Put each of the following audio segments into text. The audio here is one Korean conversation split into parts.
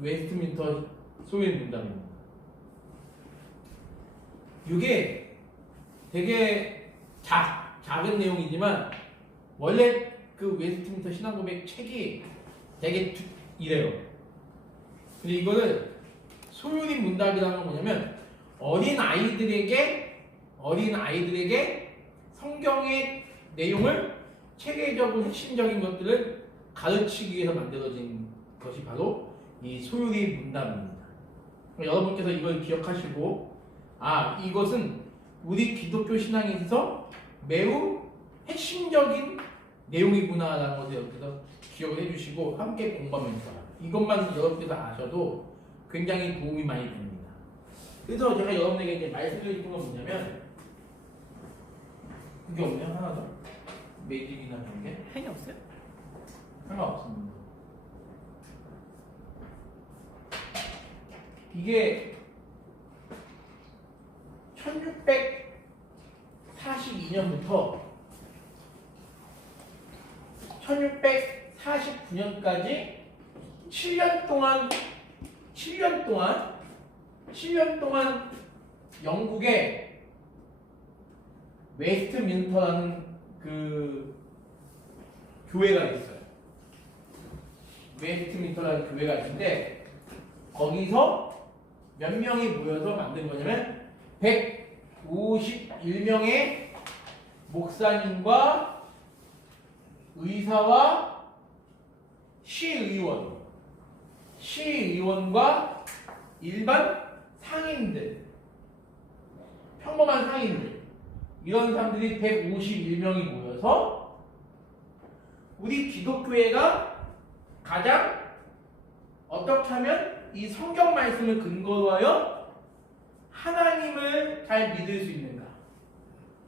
웨스트민스터 소위 문답입니다. 이게 되게 작은 내용이지만 원래 그 웨스트민스터 신앙고백 책이 되게 이래요. 근데 이거는 소유리 문답이라는 건 뭐냐면 어린 아이들에게 성경의 내용을 체계적으로 핵심적인 것들을 가르치기 위해서 만들어진 것이 바로 이 소유리 문답입니다. 여러분께서 이걸 기억하시고 이것은 우리 기독교 신앙에 있어서 매우 핵심적인 내용이구나라는 것을 여러분께서 기억을 해주시고 함께 공부하면 좋아요. 이것만 여러분께서 아셔도 굉장히 도움이 많이 됩니다. 그래서 제가 여러분에게 이제 말씀드리고 싶은 건 뭐냐면 그게 없네요. 하나 더 매직이나 그런 게 펜이 없어요? 상관없습니다. 이게 1642년부터 1649년까지 7년 동안 영국의 웨스트민스터라는 그 교회가 있어요. 웨스트민스터라는 교회가 있는데 거기서 몇 명이 모여서 만든 거냐면 151명의 목사님과 의사와 시의원과 일반 상인들, 평범한 상인들, 이런 사람들이 151명이 모여서 우리 기독교회가 가장 어떻게 하면 이 성경 말씀을 근거로 하여 하나님을 잘 믿을 수 있는가?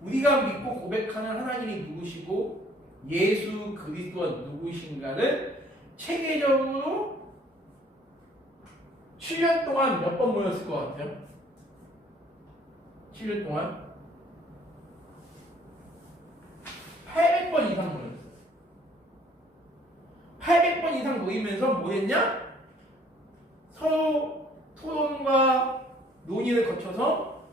우리가 믿고 고백하는 하나님이 누구시고 예수 그리스도가 누구신가를 체계적으로 7년 동안 몇 번 모였을 것 같아요? 7년 동안 800번 이상 모였어요. 800번 이상 모이면서 뭐 했냐? 서로 토론과 논의를 거쳐서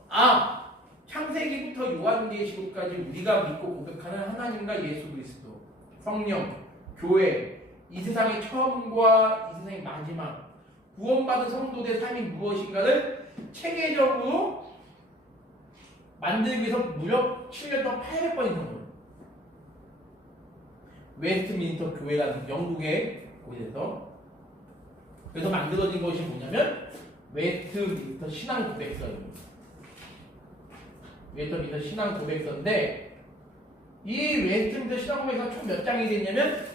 창세기부터 요한계시록까지 우리가 믿고 고백하는 하나님과 예수 그리스도, 성령, 교회, 이 세상의 처음과 이 세상의 마지막, 구원받은 성도들의 삶이 무엇인가를 체계적으로 만들기 위해서 무려 7년 동안 800번 이상 모여요. 웨스트민스터 교회라는 영국의 곳에서. 그래서 만들어진 것이 뭐냐면 웨스트민스터 신앙 고백서입니다. 웨스트민스터 신앙 고백서인데 이 웨스트민스터 신앙 고백서가 총 몇 장이 됐냐면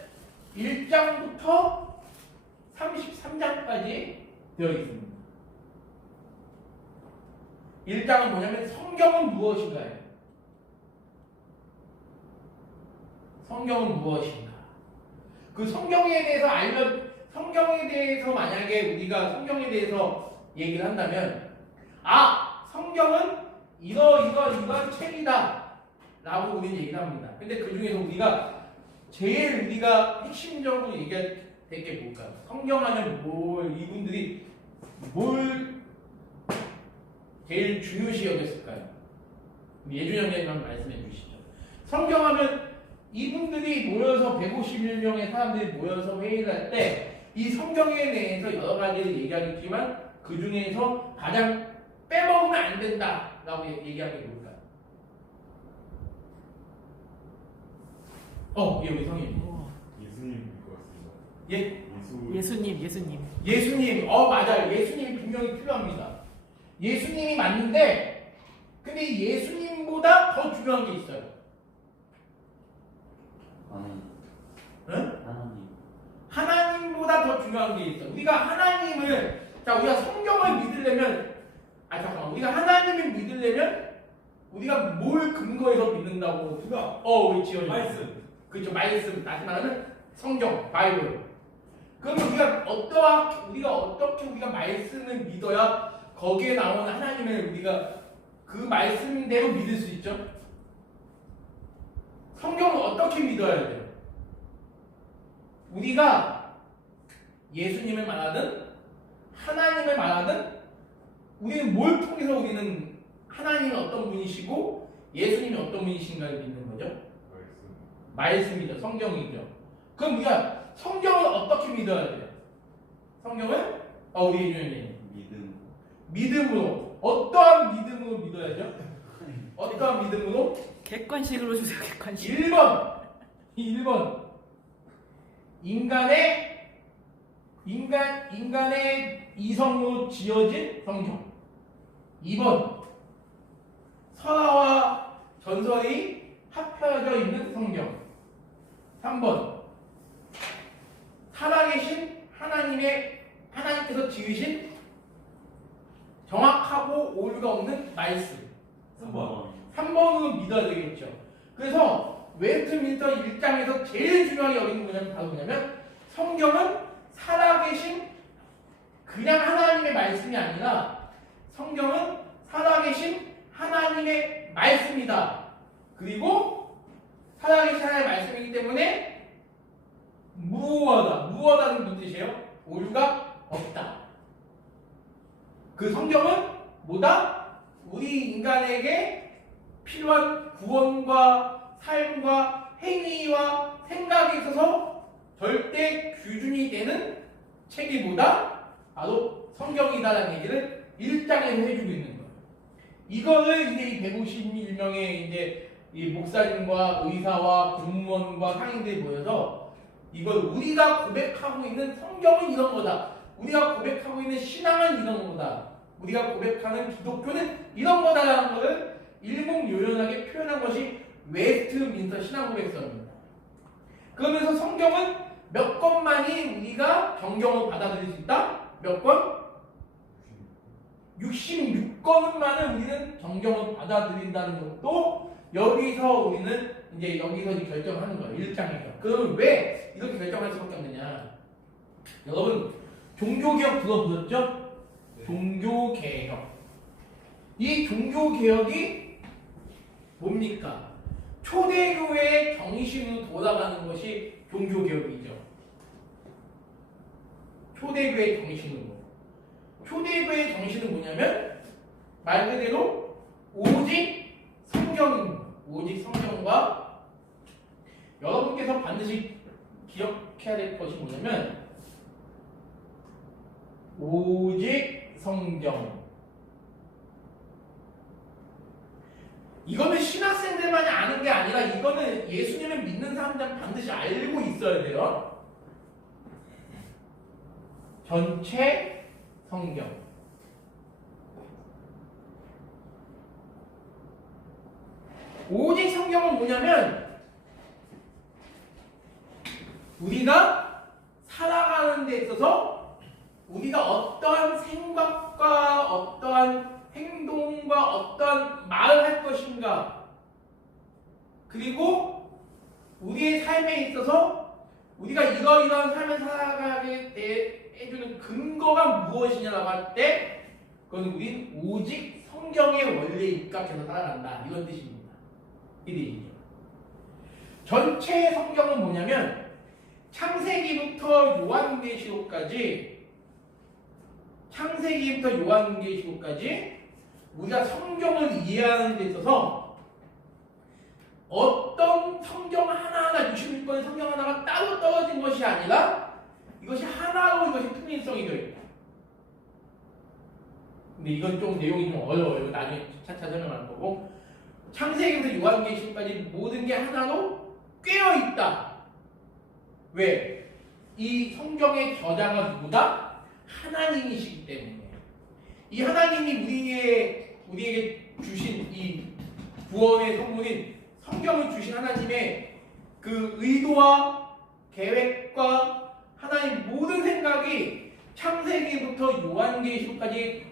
1장부터 33장까지 되어 있습니다. 1장은 뭐냐면 성경은 무엇인가요? 성경은 무엇인가? 그 성경에 대해서 만약에 우리가 성경에 대해서 얘기를 한다면 성경은 이러한 책이다 라고 우리는 얘기를 합니다. 근데 그 중에서 우리가 핵심적으로 얘기할 게 뭘까요? 성경 하면 이분들이 뭘 제일 중요시 여겼을까요? 예준 형님 한번 말씀해 주시죠. 성경 하면 이분들이 모여서 151명의 사람들이 모여서 회의를 할 때 이 성경에 대해서 여러 가지를 얘기하겠지만 그 중에서 가장 빼먹으면 안 된다라고 얘기하는 게 뭘까요? 예, 우리 성님. 예수님 것 같습니다. 예수님. 맞아요. 예수님이 분명히 필요합니다. 예수님이 맞는데, 근데 예수님보다 더 중요한 게 있어요. 하나님보다 더 중요한 게 있어. 우리가 성경을 믿으려면, 우리가 하나님을 믿으려면 우리가 뭘 근거해서 믿는다고? 우리 지원이 말씀. 그렇죠. 말씀. 다시 말하면 성경, 바이블. 그러면 우리가 어떻게 말씀을 믿어야 거기에 나오는 하나님을 우리가 그 말씀대로 믿을 수 있죠? 성경을 어떻게 믿어야 돼요? 우리가 예수님을 말하든 하나님을 말하든 우리는 뭘 통해서 우리는 하나님이 어떤 분이시고 예수님이 어떤 분이신가를 믿는 거죠? 말씀이죠. 성경이죠. 그럼 우리가 성경을 어떻게 믿어야 돼요? 성경을 우리 유연이 믿음으로. 어떠한 믿음으로 믿어야죠? 어떠한 믿음으로? 객관식으로 주세요. 객관식. 1번 인간의 이성으로 지어진 성경. 2번 설화와 전설이 합혀져 있는 성경. 3번 살아계신 하나님께서 지으신 정확하고 오류가 없는 말씀. 3번으로 믿어야 되겠죠. 그래서 웨스트민스터 1장에서 제일 중요하게 여기는 뭐냐면 바로 뭐냐면 성경은 살아계신 그냥 하나님의 말씀이 아니라 성경은 살아계신 하나님의 말씀이다. 그리고 살아계신 하나님의 말씀이기 때문에 무어하다는 무슨 뜻이에요? 오류가 없다. 그 성경은 뭐다? 우리 인간에게 필요한 구원과 삶과 행위와 생각에 있어서 절대 규준이 되는 책이 뭐다? 바로 성경이다라는 얘기를 1장에서 해주고 있는 거예요. 이거를 이제 이 151명의 이제 이 목사님과 의사와 공무원과 상인들이 모여서 이걸 우리가 고백하고 있는 성경은 이런 거다. 우리가 고백하고 있는 신앙은 이런 거다. 우리가 고백하는 기독교는 이런 거다라는 것을 일목요연하게 표현한 것이 웨스트민스터 신앙고백서입니다. 그러면서 성경은 몇 권만이 우리가 정경을 받아들일 수 있다? 몇 권? 66권만을 우리는 정경을 받아들인다는 것도 여기서 우리는 이제 결정하는 거예요. 1장에서. 그럼 왜 이렇게 결정할 수밖에 없느냐? 여러분 종교개혁 들어보셨죠? 네. 종교개혁. 이 종교개혁이 뭡니까? 초대교회의 정신으로 돌아가는 것이 종교개혁이죠. 초대교회의 정신으로. 초대교회의 정신은 뭐냐면 말 그대로 오직 성경입니다. 오직 성경과 여러분께서 반드시 기억해야 될 것이 뭐냐면 오직 성경. 이거는 신학생들만이 아는 게 아니라 이거는 예수님을 믿는 사람들은 반드시 알고 있어야 돼요. 전체 성경. 오직 성경은 뭐냐면 우리가 살아가는 데 있어서 우리가 어떠한 생각과 어떠한 행동과 어떠한 말을 할 것인가, 그리고 우리의 삶에 있어서 우리가 이러이러한 삶을 살아가게 해주는 근거가 무엇이냐라고 할 때 그건 우린 오직 성경의 원리에 입각해서 살아간다, 이런 뜻입니다. 이 뜻이죠. 전체 성경은 뭐냐면 창세기부터 요한계시록까지 우리가 성경을 이해하는 데 있어서 어떤 성경 하나하나 66권의 성경 하나가 따로 떨어진 것이 아니라 이것이 하나로 이것이 통일성이 되어 있다. 근데 이건 좀 내용이 좀 어려워요. 나중에 차차 설명할 거고, 창세기부터 요한계시록까지 모든 게 하나로 꿰어 있다. 왜? 이 성경의 저자가 누구다? 하나님이시기 때문에. 이 하나님이 우리에게 주신 이 구원의 선물인 성경을 주신 하나님의 그 의도와 계획과 하나님 모든 생각이 창세기부터 요한계시록까지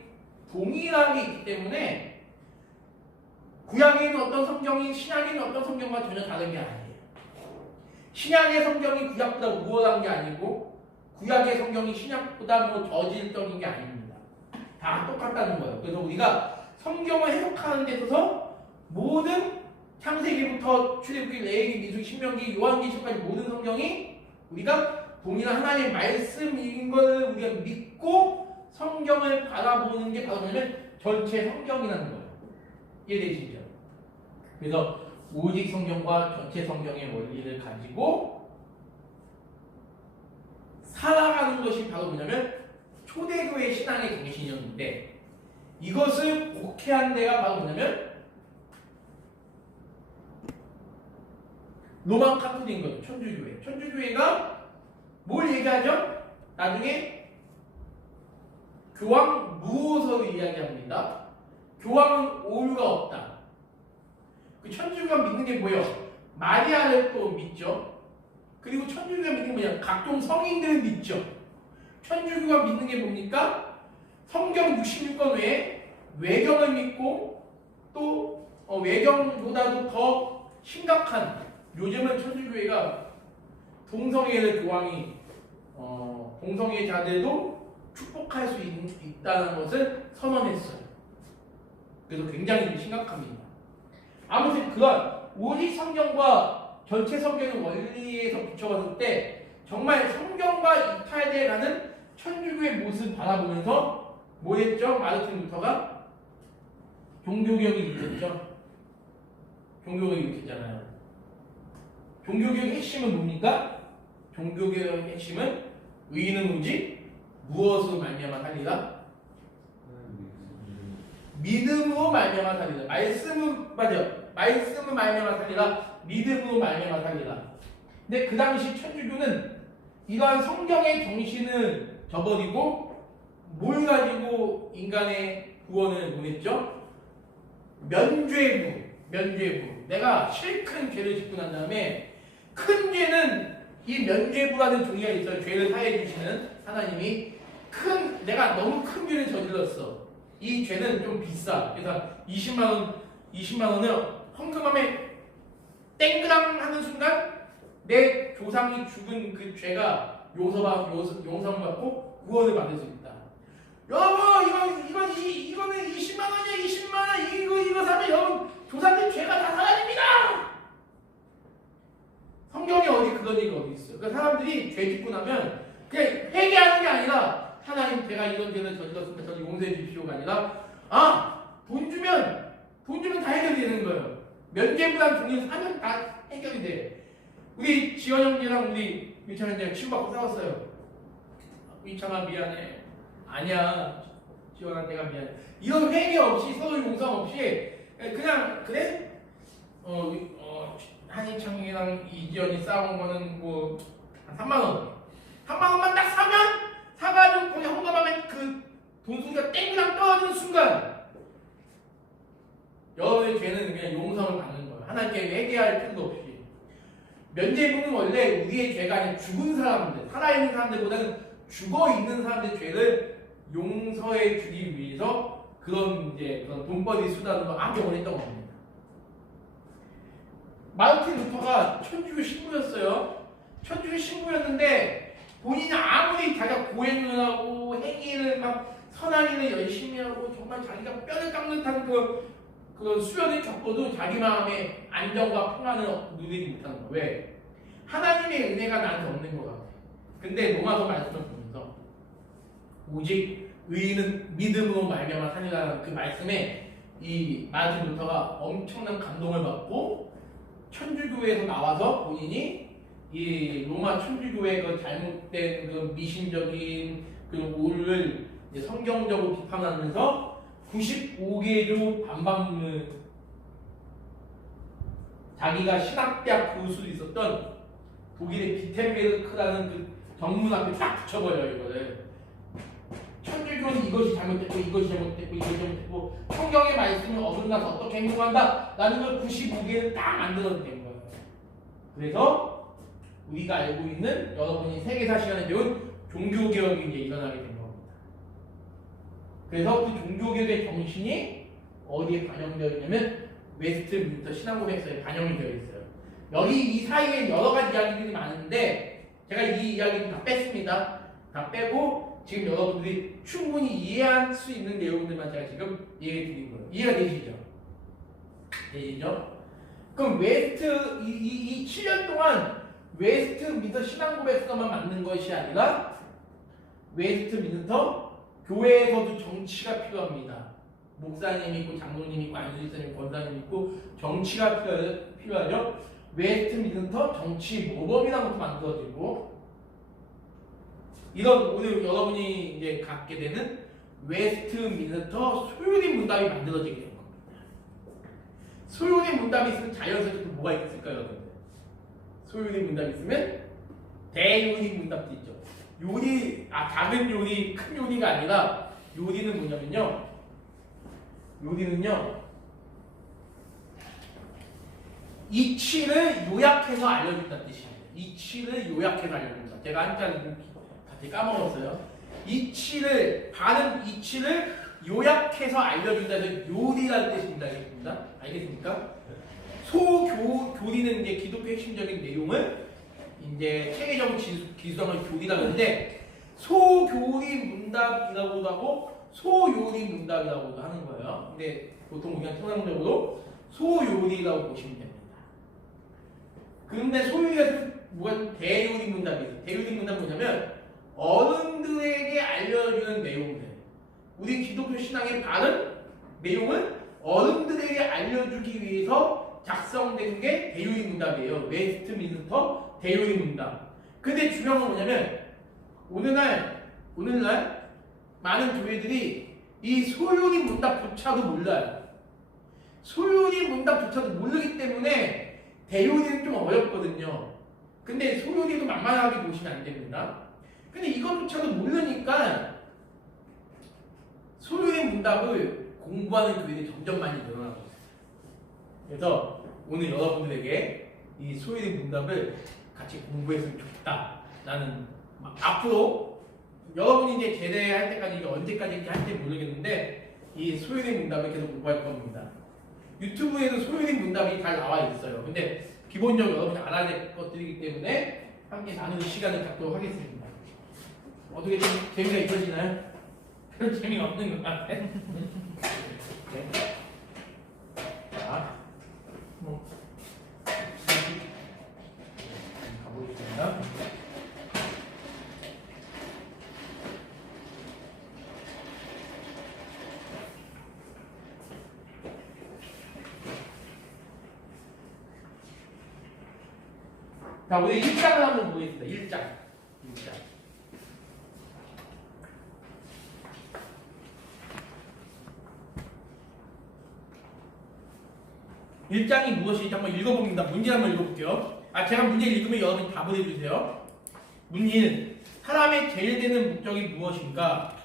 동일하게 있기 때문에 구약에 있는 어떤 성경이 신약에 있는 어떤 성경과 전혀 다른 게 아니에요. 신약의 성경이 구약보다 우월한 게 아니고 구약의 성경이 신약보다 뭐 저질적인 게 아닙니다. 다 똑같다는 거예요. 그래서 우리가 성경을 해석하는 데 있어서 모든 창세기부터 출애굽기, 레위기, 민수기, 신명기, 요한계시록까지 모든 성경이 우리가 동일한 하나님의 말씀인 걸 우리가 믿고 성경을 바라보는 게 바로 뭐냐면 전체 성경이라는 거예요. 이해되시죠? 그래서 오직 성경과 전체 성경의 원리를 가지고 살아가는 것이 바로 뭐냐면 초대교회 신앙의 정신이었는데, 이것을 곡해한 데가 바로 뭐냐면 로마 카톨릭인 거죠. 천주교회. 천주교회가 뭘 얘기하죠? 나중에 교황 무호서를 이야기합니다. 교황은 오류가 없다. 그 천주교가 믿는 게 뭐예요? 마리아를 또 믿죠. 그리고 천주교가 믿는 게 뭐냐? 각종 성인들을 믿죠. 천주교가 믿는 게 뭡니까? 성경 66권 외에 외경을 믿고, 또 외경보다도 더 심각한, 요즘은 천주교회가 동성애를 교황이 동성애자들도 축복할 수 있다는 것을 선언했어요. 그래서 굉장히 심각합니다. 아무튼 그런 오직 성경과 전체 성경의 원리에서 비춰봤을 때 정말 성경과 이탈돼가는 천주교의 모습을 바라보면서 뭐 했죠? 마르틴 루터가 종교개혁을 일으켰죠. 종교개혁을 일으켰잖아요. 종교개혁의 핵심은 뭡니까? 종교개혁의 핵심은 의인은 오직 무엇으로 말미암아 살리라? 믿음으로 말미암아 살리라. 말씀으로 말미암아 살리라. 믿음으로 말미암아 살리라. 근데 그 당시 천주교는 이러한 성경의 정신을 저버리고 뭘 가지고 인간의 구원을 원했죠? 면죄부. 내가 실큰 죄를 짓고 난 다음에 큰 죄는 이 면죄부라는 종이가 있어요. 죄를 사해 주시는 하나님이 내가 너무 큰 죄를 저질렀어. 이 죄는 좀 비싸. 그래서 20만 원을 헌금함에 땡그랑 하는 순간 내 조상이 죽은 그 죄가 용서를 받고 구원을 받을 수 있다. 여보, 이거는 20만 원이야, 20만 원. 이거 사면 여러분 조상님 죄가 다 사라집니다. 성경에 어디 그런 얘기가 어디 있어요? 그러니까 사람들이 죄 짓고 나면 그냥 회개하는 게 아니라 하나님 제가 이런 죄를 저질렀으니까 저를 용서해 주십시오가 아니라 돈 주면 다 해결이 되는 거예요. 면죄부란 종이를 사면 다 해결이 돼. 우리 지원 형제랑 우리 위창 형제랑 치고받고 싸웠어요. 위창아 미안해. 아니야. 지원한테가 미안해. 이런 회개 없이 서로 용서 없이 그냥 그래? 한희창이랑 이지연이 싸운 거는 뭐 한 3만 원. 3만 원만 딱 사가지고 거기 헌금하면 그 돈수가 땡그랑 떨어지는 순간 여러분의 죄는 그냥 용서를 받는 거예요. 하나님께 회개할 필요도 없이. 면죄부는 원래 우리의 죄가 아니라 죽은 사람들, 살아있는 사람들보다는 죽어있는 사람들의 죄를 용서해 주기 위해서 그런 돈벌이 수단으로 악용을 했던 겁니다. 마르틴 루터가 천주교 신부였어요. 천주교 신부였는데 본인이 아무리 자기가 고행을 하고 행위를 막 선한 일을 열심히 하고 정말 자기가 뼈를 깎는 듯한 그 수련을 겪어도 자기 마음에 안정과 평안을 누리지 못하는 거예요. 왜? 하나님의 은혜가 나한테 없는 것 같아. 근데 로마서 말씀을 보면서 오직 의인은 믿음으로 말미암아 사니라는 그 말씀에 이 마르틴 루터가 엄청난 감동을 받고 천주교회에서 나와서 본인이 이 로마 천주교회의 그 잘못된 그 미신적인 그 오류를 성경적으로 비판하면서 95개조 반박문을 자기가 신학대학 교수로 있었던 독일의 비텐베르크라는 그 정문 앞에 딱 붙여버려요. 이거를 천주교는 이것이 잘못됐고 이것이 잘못됐고 성경의 말씀을 어긋나서 어떻게 행동한다 라는 걸 95개를 딱 만들어낸 거예요. 그래서 우리가 알고 있는 여러분이 세계사 시간에 배운 종교개혁이 이제 일어나게 된 겁니다. 그래서 그 종교개혁의 정신이 어디에 반영되어 있냐면 웨스트민스터 신앙고백서에 반영이 되어 있어요. 여기 이 사이에 여러 가지 이야기들이 많은데 제가 이 이야기를 다 뺐습니다. 다 빼고 지금 여러분들이 충분히 이해할 수 있는 내용들만 제가 지금 얘기해 드린 거예요. 이해가 되시죠? 되시죠? 그럼 웨스트 이 7년 동안 웨스트민스터 신앙고백서만 만든 것이 아니라 웨스트민스터 교회에서도 정치가 필요합니다. 목사님 있고 장로님 있고 안수집사님 권사님 있고 정치가 필요하죠. 웨스트민스터 정치 모범이라는 것도 만들어지고 이런 오늘 여러분이 이제 갖게 되는 웨스트민스터 소요리 문답이 만들어지게 되는 겁니다. 소요리 문답이 있으면 자연스럽게 또 뭐가 있을까요, 여러분들? 소요리 문답이 있으면 대요리 문답도 있죠. 작은 요리, 큰 요리가 아니라 요리는 뭐냐면요. 요리는요. 이치를 요약해서 알려준다는 뜻입니다. 이치를 요약해서 알려준다. 제가 한자는 갑자기 까먹었어요. 바른 이치를 요약해서 알려준다 해서 요리라는 뜻입니다. 알겠습니다? 알겠습니까? 소교리는 이제 기독교 핵심적인 내용을 이제 체계적으로 기술하는 교리라고 하는데 소교리 문답이라고도 하고 소요리 문답이라고도 하는 거예요. 근데 보통 그냥 통상적으로 소요리라고 보시면 됩니다. 그런데 소요리가 뭐가 대요리 문답이 있어요. 대요리 문답은 뭐냐면 어른들에게 알려주는 내용들. 우리 기독교 신앙의 바른 내용을 어른들에게 알려주기 위해서 작성된 게 대요리 문답이에요. 웨스트민스터 대요리 문답. 근데 중요한 건 뭐냐면 오늘날 많은 교회들이 이 소요리 문답조차도 몰라요. 소요리 문답조차도 모르기 때문에 대요리는 좀 어렵거든요. 근데 소요리도 만만하게 보시면 안 됩니다. 근데 이것조차도 모르니까 소요리 문답을 공부하는 교회들이 점점 많이 늘어나고 있어요. 그래서 오늘 여러분들에게 이 소요리 문답을 같이 공부했으면 좋겠다라는 앞으로 여러분이 이제 제대할 때까지 이게 언제까지 할지 모르겠는데 이 소요리 문답을 계속 공부할 겁니다. 유튜브에도 소요리 문답이 잘 나와 있어요. 근데 기본적으로 여러분이 알아야 될 것들이기 때문에 함께 나누는 시간을 갖도록 하겠습니다. 어떻게 좀 재미가 있어지나요? 별 재미가 없는 것 같아. 네. 자, 가보겠습니다. 자, 우리 1장을 한번 보겠습니다. 1장. 1장이 무엇인지 한번 읽어봅니다. 문제 한번 읽어볼게요. 제가 문제 읽으면 여러분이 답을 해주세요. 문제는 사람의 제일 되는 목적이 무엇인가?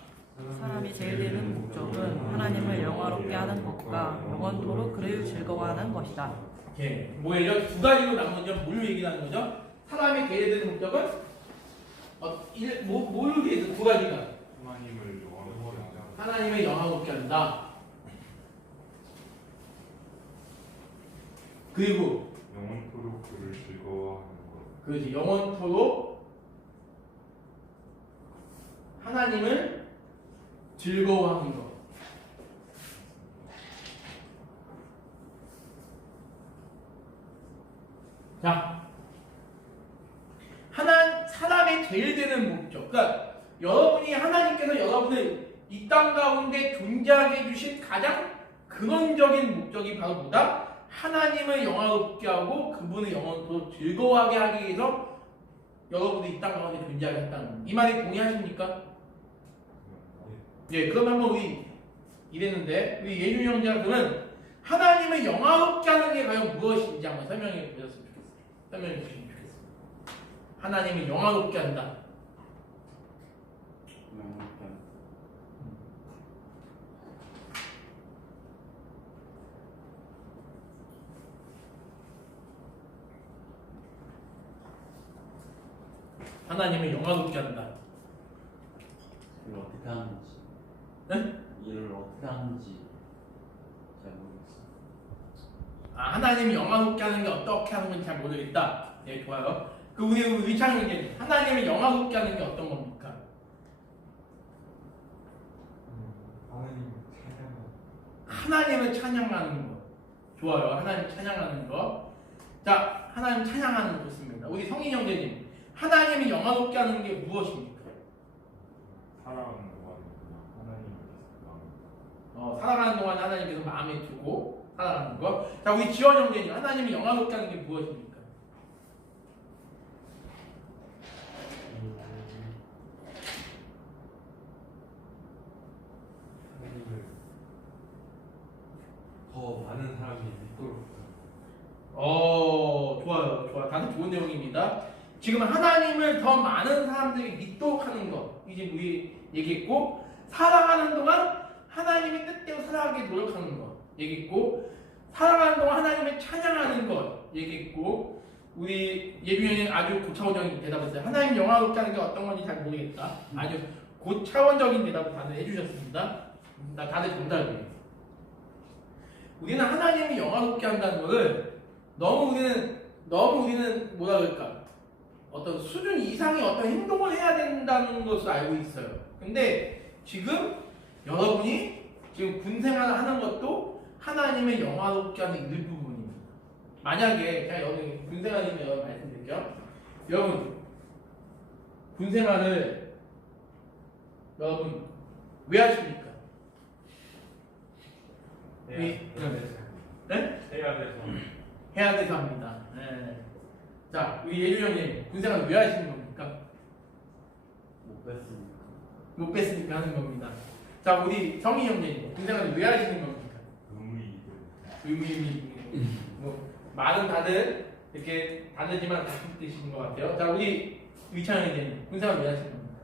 사람이 제일 되는 목적은 하나님을 영화롭게 하는 것과 영원토록 그를 즐거워하는 것이다. 예, 뭐예요? 두 가지로 나누죠. 뭘 얘기하는 거죠? 사람의 제일 되는 목적은 뭘 얘기해서 두 가지가 하나님을 영화롭게 한다. 하나님을 영화롭게 한다. 그리고 영원토록 그를 즐거워하는 것. 그렇지, 영원토록 하나님을 즐거워하는 것. 자, 사람의 제일 되는 목적. 그러니까 여러분이 하나님께서 여러분을 이 땅 가운데 존재하게 해주신 가장 근원적인 목적이 바로 뭐다? 하나님을 영화롭게 하고 그분을 영원토록 즐거워하게 하기 위해서 여러분이 이 땅 가운데 존재하게 했다는 이 말에 동의하십니까? 예, 그럼 한번 우리 이랬는데 우리 예준 형제가 그러면 하나님을 영화롭게 하는 게 과연 무엇인지 한번 설명해 주셨으면 좋겠어요. 설명해 주시면 좋겠습니다. 하나님을 영화롭게 한다. 하나님을 영화롭게 한다. 이걸 어떻게 하는지. 네? 일을 어떻게 하는지 잘 모르겠어요. 하나님이 영화롭게 하는 게 어떻게 하는 건지 잘 모르겠다. 네, 좋아요. 그 우리 의창 형제 하나님을 영화롭게 하는 게 어떤 겁니까? 하나님을 찬양하는 거. 좋아요. 하나님 찬양하는 거. 자, 하나님 찬양하는 거 좋습니다. 우리 성인 형제님, 하나님을 영화롭게 하는 게 무엇입니까? 사랑하는 거. 살아가는 동안 하나님께서 마음에 두고 살아가는 것. 자, 우리 지원 형제님, 하나님이 영화롭게 하는 게 무엇입니까? 더 많은 사람이 믿도록 좋아요, 좋아. 다들 좋은 내용입니다. 지금 하나님을 더 많은 사람들이 믿도록 하는 것, 이제 우리 얘기했고, 살아가는 동안 하나님의 뜻대로 살아가게 노력하는 것 얘기했고, 살아가는 동안 하나님을 찬양하는 것 얘기했고, 우리 예비원이 아주 고차원적인 대답을 했어요. 하나님 영화롭게 하는 게 어떤 건지 잘 모르겠다. 아주 고차원적인 대답을 다들 해주셨습니다. 나 다들 정답이에요. 우리는 하나님이 영화롭게 한다는 것을 너무 우리는 뭐라 그럴까, 어떤 수준 이상의 어떤 행동을 해야 된다는 것을 알고 있어요. 근데 지금 여러분이 지금 군 생활을 하는 것도 하나님의 영화롭게 하는 일부분입니다. 만약에 제가 여러분 군 생활이면 여러분 말씀드릴게요. 여러분 군 생활을 여러분 왜 하십니까? 네? 해야 돼서 합니다. 네. 자, 우리 예주 형님 군생활 왜 하시는 겁니까? 못 뺐으니까. 못 뺐으니까 하는 겁니다. 자, 우리 성희 형님 군생활 왜 하시는 겁니까? 의미. 뭐 말은 다들 이렇게 다르지만 같은 뜻인 것 같아요. 자, 우리 위찬 형님 군생활 왜 하시는 겁니까?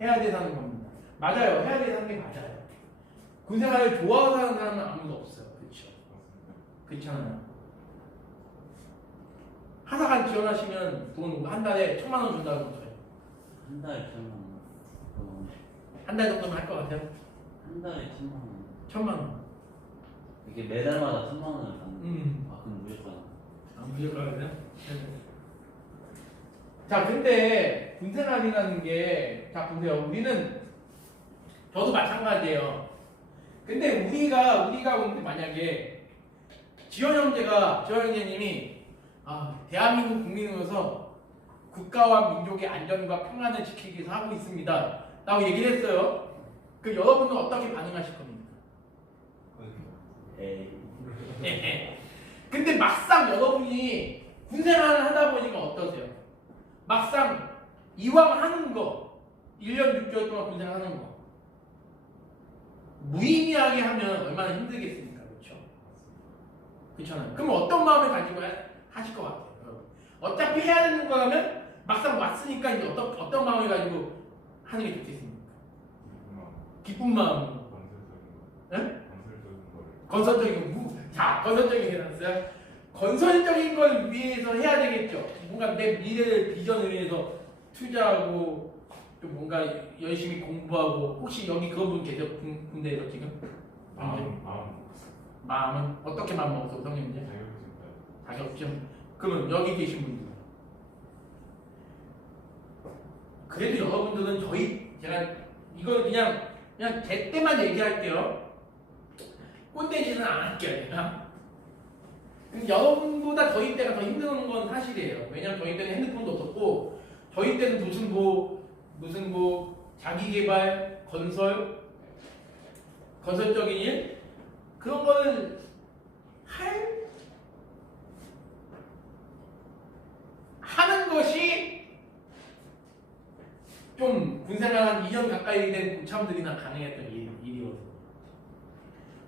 해야 돼서 하는 겁니다. 맞아요. 해야 돼서 하는 게 맞아요. 군생활을 좋아하는 사람은 아무도 없어요. 그렇죠? 그렇잖아요. 하사관 지원하시면 돈 한 달에 1,000만 원 준다고 그러죠. 한 달에 1,000만 원. 한 달 정도면 할 것 같아요. 한 달에 1,000만 원. 1,000만 원. 이게 매달마다 1,000만 원을 받는. 아, 그럼 무조건. 무조건 하세요? 자, 근데 군생활이라는 게, 자 보세요. 우리는 저도 마찬가지예요. 근데 우리가 만약에 지원 형제님이 대한민국 국민으로서 국가와 민족의 안전과 평안을 지키기 위해서 하고 있습니다 라고 얘기를 했어요. 그 여러분은 어떻게 반응하실 겁니까? 근데 막상 여러분이 군생활을 하다 보니까 어떠세요? 막상 이왕 하는 거 1년 6개월 동안 군생하는 거 무의미하게 하면 얼마나 힘들겠습니까? 그렇죠? 그렇잖아요. 그럼 어떤 마음을 가지고 하실 것 같아요? 여러분? 어차피 해야 되는 거라면 막상 왔으니까 이제 어떤 마음을 가지고 하는 게 좋겠습니까? 기쁜 마음. 네? 건설적인 게 나왔어요. 건설적인 걸 위해서 해야 되겠죠. 뭔가 내 미래를 비전을 위해서 투자하고 좀 뭔가 열심히 공부하고. 혹시 여기 그런 분 계세요? 군대에서 지금? 마음은 어떻게 마음 먹었어, 성님이제? 자격증. 그러면 여기 계신 분들. 그래도 여러분들은 제가 이걸 그냥 제 때만 얘기할게요. 꼰대짓은 안 할게요, 제가. 근데 여러분보다 저희 때가 더 힘든 건 사실이에요. 왜냐면 저희 때는 핸드폰도 없었고, 저희 때는 무슨 자기개발, 건설적인 일 그런 거를 하는 것이 좀 군생활 한 2년 가까이 된 고참들이나 가능했던 일이거든요.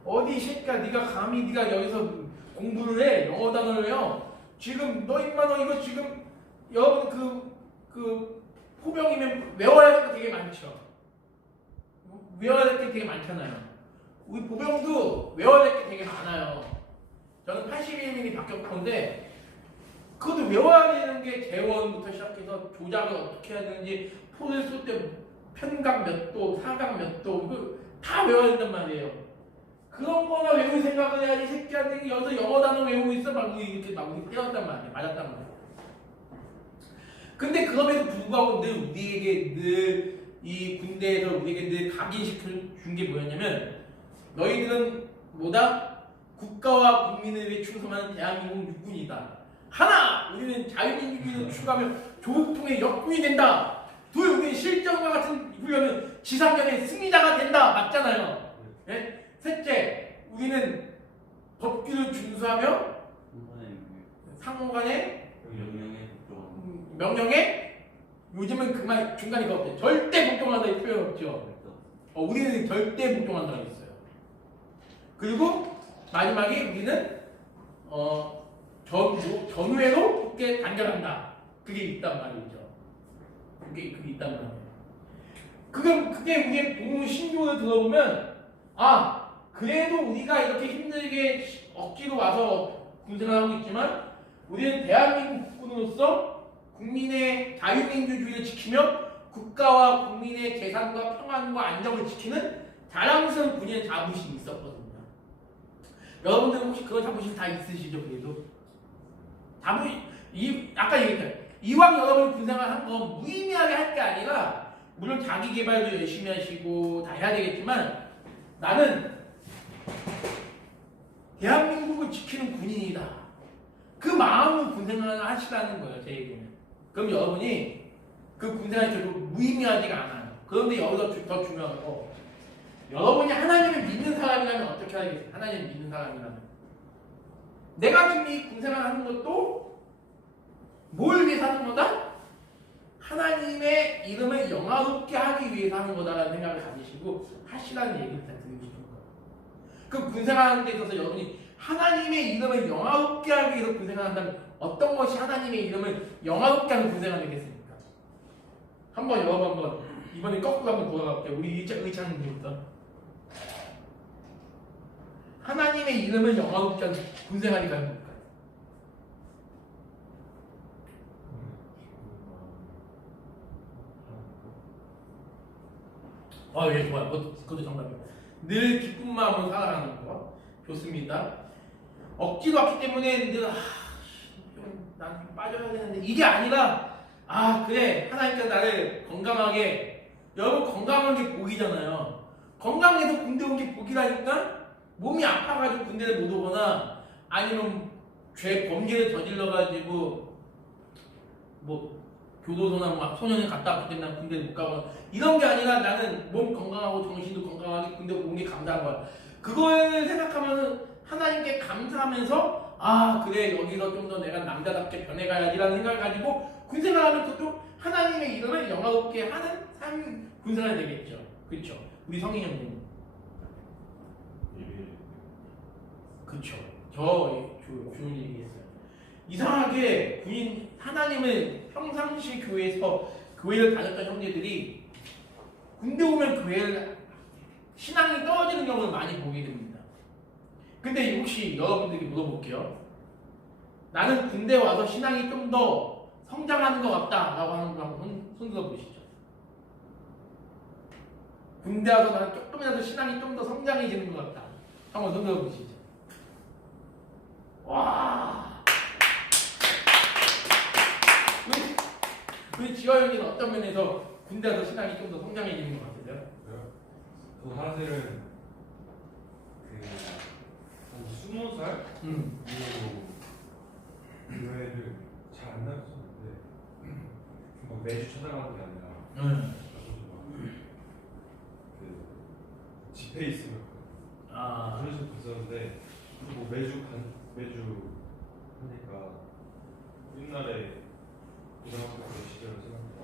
어디 이 새끼야, 네가 여기서 공부를 해, 영어 단어를 해요. 지금 너 이거 지금 여러분 그 포병이면 외워야 될 게 되게 많죠. 외워야 될 게 되게 많잖아요. 우리 보병도 외워야 될 게 되게 많아요. 저는 81mm 박격포인데 그것도 외워야 되는 게 재원부터 시작해서 조작을 어떻게 해야 되는지, 포를 쏠 때 편각 몇 도, 사각 몇 도, 이거 다 외워야 된단 말이에요. 그런 거나 외울 생각을 해야지. 새끼한테 여기서 영어 단어 외우고 있어 막 이렇게 때렸단 말이에요. 맞았단 말이에요. 근데 그럼에도 불구하고 우리에게 이 군대에서 우리에게 늘 각인시켜 준 게 뭐였냐면, 너희들은 국가와 국민을 위해 충성하는 대한민국 육군이다. 하나, 우리는 자유민주주의를 추구하며 조국통의 역군이 된다. 둘, 우리는 실전과 같은 훈련은 지상전의 승리자가 된다 맞잖아요. 예? 셋째, 우리는 법규를 준수하며 한번에 상호간의 명령에 복종하는 명령에 요즘은 그만 중간에 그거 없대. 절대 복종한다 이 표현 없죠. 우리는 절대 복종한다고 했어요. 그리고 마지막에 우리는 전후에도 굳게 단결한다. 그게 있단 말이죠. 그게 있단 말이에요. 그게 우리의 공무 신조를 들어보면 그래도 우리가 이렇게 힘들게 억지로 와서 군생을 하고 있지만 우리는 대한민국 국군으로서 국민의 자유민주주의를 지키며 국가와 국민의 재산과 평안과 안정을 지키는 자랑스러운 군인의 자부심이 있었거든요. 여러분들은 혹시 그런 자부심 다 있으시죠? 그래도 아까 얘기했잖아요. 이왕 여러분 군생활 한 건 무의미하게 할 게 아니라 물론 자기 개발도 열심히 하시고 다 해야 되겠지만 나는 대한민국을 지키는 군인이다. 그 마음으로 군생활을 하시라는 거예요. 제 얘기는. 그럼 여러분이 그 군생활이 결국 무의미하지가 않아요. 그런데 여기서 더 중요한 거 여러분이 하나님을 믿는 사람이라면 어떻게 하겠어요? 하나님을 믿는 사람이라면 내가 지금 이 군생활 하는 것도 뭘 위해서 하는 거다? 하나님의 이름을 영화롭게 하기 위해서 하는 거다라는 생각을 가지시고 하시라는 얘기를 다 드리고 싶은 거예요. 그 군생활하는 데 있어서 여러분이 하나님의 이름을 영화롭게 하기 위해서 군생활한다면 어떤 것이 하나님의 이름을 영화롭게 하는 군생활이 되겠습니까? 한번 여러분 이번에 거꾸로 한번 돌아갈게요. 우리 의창님부터 하나님의 이름을 영화롭게 하는 군생활이 가는 겁니까? 예, 좋아요. 그것도 정답이에요. 늘 기쁜 마음으로 살아가는 거. 좋습니다. 억지로 왔기 때문에 늘, 난 빠져야 되는데, 이게 아니라, 그래. 하나님께서 나를 건강하게, 여러분 건강한 게 복이잖아요. 건강해서 군대 온 게 복이라니까? 몸이 아파가지고 군대를 못 오거나, 아니면 범죄를 저질러가지고, 교도소나 소년에 갔다 왔기 때문에 난 군대를 못 가거나 이런 게 아니라 나는 몸 건강하고 정신도 건강하게 군대 온 게 감사한 거야. 그걸 생각하면 하나님께 감사하면서 그래 여기서 좀 더 내가 남자답게 변해가야지라는 생각을 가지고 군생활하면 그것도 하나님의 이름을 영화롭게 하는 삶 군생활이 되겠죠. 그렇죠? 우리 성인 형님. 그렇죠. 좋은 얘기했어요. 이상하게 군인 하나님을 평상시 교회에서 교회를 다녔던 형제들이 군대 오면 교회를 신앙이 떨어지는 경우를 많이 보게 됩니다. 근데 혹시 여러분들에게 물어볼게요. 나는 군대 와서 신앙이 좀 더 성장하는 것 같다라고 하는 거 한번 손 들어보시죠. 군대 와서 나는 조금이라도 신앙이 좀 더 성장해지는 것 같다. 한번 손 들어보시죠. 와. 우리 지화 형님은 어떤 면에서 군대 와서 신앙이 좀 더 성장해지는 것 같으세요? 저 사실은 한 20살 이후로 교회를 잘 안 다녔었는데 막 매주 찾아가는 게 아니라 그 집회 있으면 그런 식으로 갔었는데 매주 하니까 옛날에 고등학교 때 시절을 생각해보고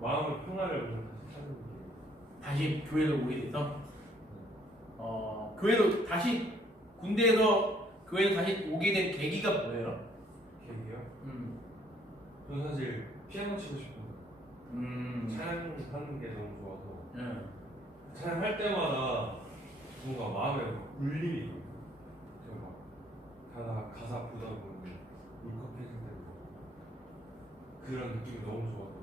마음의 평화를 다시 찾는 게 다시 교회를 오게 돼서 교회로 다시 군대에서 교회를 다시 오게 된 계기가 뭐예요? 계기요? 저는 사실 피아노 치고 싶은데 찬양하는 게 너무 좋아서 찬양할 때마다 뭔가 마음에 울림이 있거든요. 제가 막 가사 보다 보면 울컥해질 때도 그런 느낌이 너무 좋아서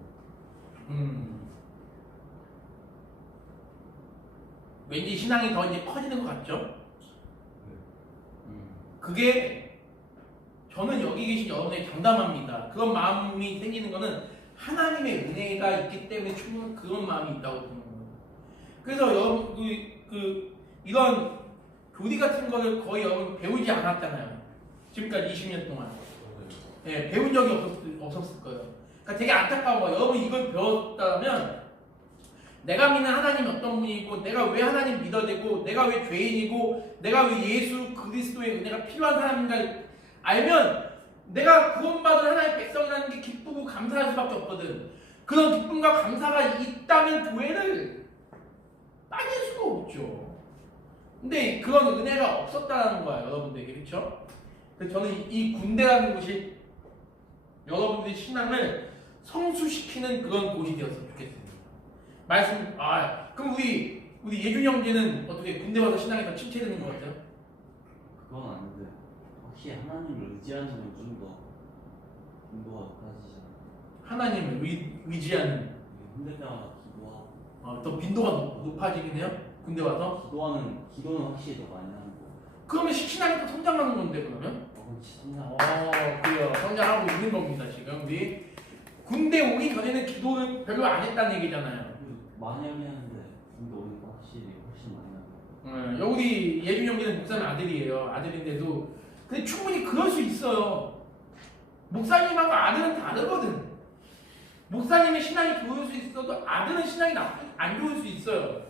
왠지 신앙이 더 이제 커지는 것 같죠? 네. 그게 저는 여기 계신 여러분에게 장담합니다. 그런 마음이 생기는 거는 하나님의 은혜가 있기 때문에 충분히 그런 마음이 있다고 보는 거예요. 그래서 여러분 이런 교리 같은 거를 거의 여러분 배우지 않았잖아요. 지금까지 20년 동안. 네, 배운 적이 없었을 거예요. 그러니까 되게 안타까운 거예요. 여러분 이걸 배웠다면 내가 믿는 하나님이 어떤 분이고 내가 왜 하나님 믿어야 되고 내가 왜 죄인이고 내가 왜 예수 그리스도의 은혜가 필요한 사람인가 알면 내가 구원받은 하나님의 백성이라는 게 기쁘고 감사할 수밖에 없거든. 그런 기쁨과 감사가 있다면 교회를 빠질 수가 없죠. 근데 그런 은혜가 없었다는 거야 여러분들에게. 그렇죠? 그래서 저는 이 군대라는 곳이 여러분들의 신앙을 성수시키는 그런 곳이 되었으면 좋겠습니다. 그럼 우리 예준이 형제는 어떻게 군대 와서 신앙이 더 침체되는 것 같아요? 그건 아닌데 확실히 하나님을 의지하는 건 좀 더 공부가 높아지잖아. 하나님을 의지하는 힘들 때마다 기도하고 더 빈도가 높아지긴 해요? 군대 와서? 기도는 확실히 더 많이 하는 거. 그러면 신앙이 또 성장하는 건데 그러면? 그렇지 성장. 그래요. 성장하고 있는 겁니다 지금. 우리 군대 오기 전에는 기도를 별로 안 했다는 얘기잖아요. 많이 하긴 하는데 근데 오니까 확실히 훨씬 많이 하는 거. 우리 예준이 형제는 목사님 아들이에요. 아들인데도 근데 충분히 그럴 수 있어요. 목사님하고 아들은 다르거든. 목사님의 신앙이 좋을 수 있어도 아들은 신앙이 안 좋을 수 있어요.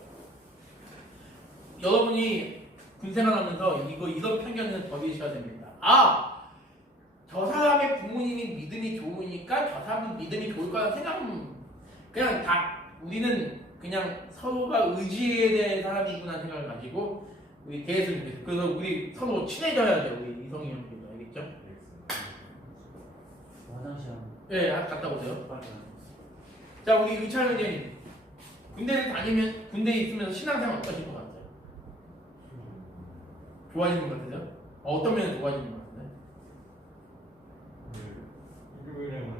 여러분이 군생활하면서 이런 편견을 버리셔야 됩니다. 저 사람의 부모님이 믿음이 좋으니까 저 사람은 믿음이 좋을 거라는 생각은 그냥 우리는 그냥 서로가 의지해야 될 사람이구나 생각을 가지고 우리 대했으면 좋겠어요. 그래서 우리 서로 친해져야 돼요. 우리 이성이 형들도 알겠죠? 화장실 한 네, 갔다 오세요. 빨리. 자, 우리 의찬 형님 군대에 있으면서 신앙생활 어떠신 것 같아요? 좋아지는 것 같아요? 어떤 면에서 좋아지는 것 같아요? 일요일에만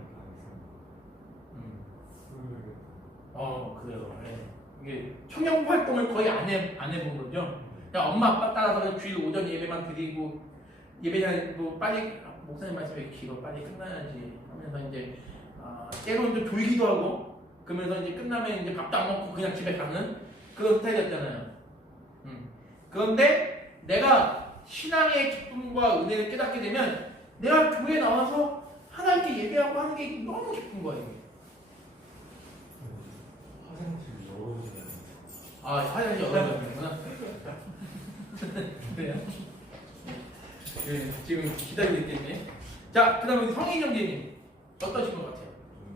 그래요. 네. 이게 청년부 활동을 거의 안 해본 거죠. 그냥 엄마 아빠 따라서 그냥 주일 오전 예배만 드리고 예배장도 빨리 목사님 말씀이 길어 빨리 끝나야지 하면서 이제 때로는 좀 졸기도 하고 그러면서 이제 끝나면 이제 밥도 안 먹고 그냥 집에 가는 그런 스타일이었잖아요. 그런데 내가 신앙의 기쁨과 은혜를 깨닫게 되면 내가 교회에 나와서 하나님께 예배하고 하는 게 너무 기쁜 거예요. 화장실 열어주면 화장실 열어주는구나. 그래요? 네, 지금 기다리고 있겠네. 자, 그 다음에 성인 형제님 어떠신 것 같아요?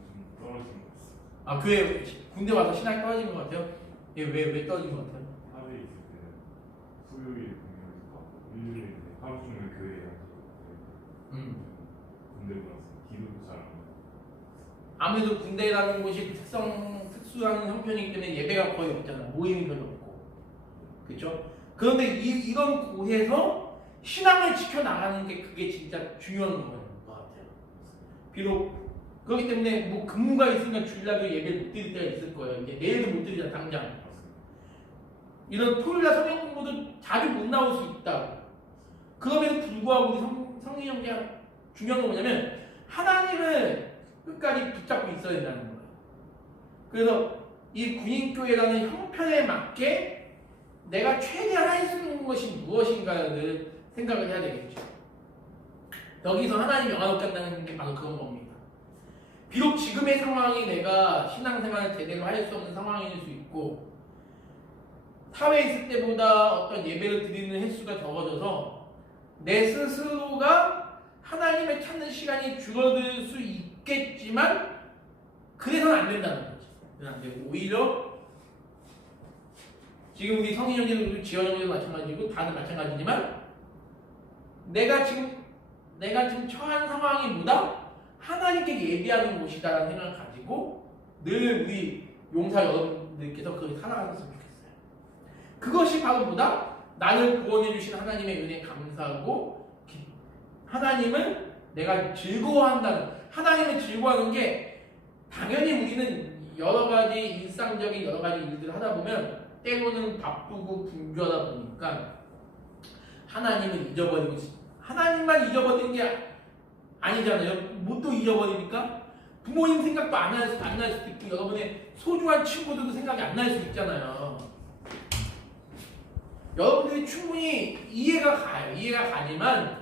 좀 떨어진 것 같아요. 교회 군대 와서 신앙이 떨어진 것 같아요? 왜 떨어진 것 같아요? 하루에 있을 때는 수요일 공연이니까 일요일에 하루 종일 교회에 군대 보내서 기도도 잘 안 하고 아무래도 군대라는 곳이 특수한 형편이기 때문에 예배가 거의 없잖아. 모임이 별로 없고. 그렇죠? 그런데 이런 곳에서 신앙을 지켜나가는 게 그게 진짜 중요한 것 같아요. 비록 그렇기 때문에 뭐 근무가 있으면 주일날도 예배를 못 드릴 때가 있을 거예요. 이제 내일도 못 드리잖아 당장. 이런 토요일날 성경 공부도 자주 못 나올 수 있다. 그럼에도 불구하고 우리 성인 형제가 중요한 건 뭐냐면 하나님을 끝까지 붙잡고 있어야 된다는 거예요. 그래서 이 군인교회라는 형편에 맞게 내가 최대한 할 수 있는 것이 무엇인가를 생각을 해야 되겠죠. 여기서 하나님 영화롭게 한다는 게 바로 그런 겁니다. 비록 지금의 상황이 내가 신앙생활을 제대로 할 수 없는 상황일 수 있고 사회에 있을 때보다 어떤 예배를 드리는 횟수가 적어져서 내 스스로가 하나님을 찾는 시간이 줄어들 수 있겠지만 그래서는 안 된다는 거죠. 안 되고 오히려 지금 우리 성인 형제도 지원 형제도 마찬가지고 다들 마찬가지지만 내가 지금 처한 상황이 뭐다? 하나님께 예비하는 곳이다라는 생각을 가지고 늘 우리 용사 여러분들께서 그렇게 살아가셨으면 좋겠어요. 그것이 바로 뭐다? 나를 구원해 주신 하나님의 은혜에 감사하고 하나님을 내가 즐거워한다는 하나님을 즐거워하는 게 당연히 우리는 여러 가지 일상적인 여러 가지 일들을 하다 보면 때로는 바쁘고 분주하다 보니까 하나님을 잊어버리고 하나님만 잊어버리는 게 아니잖아요. 뭐 또 잊어버리니까 부모님 생각도 안 날 수도 있고 여러분의 소중한 친구들도 생각이 안 날 수 있잖아요. 여러분들이 충분히 이해가 가지만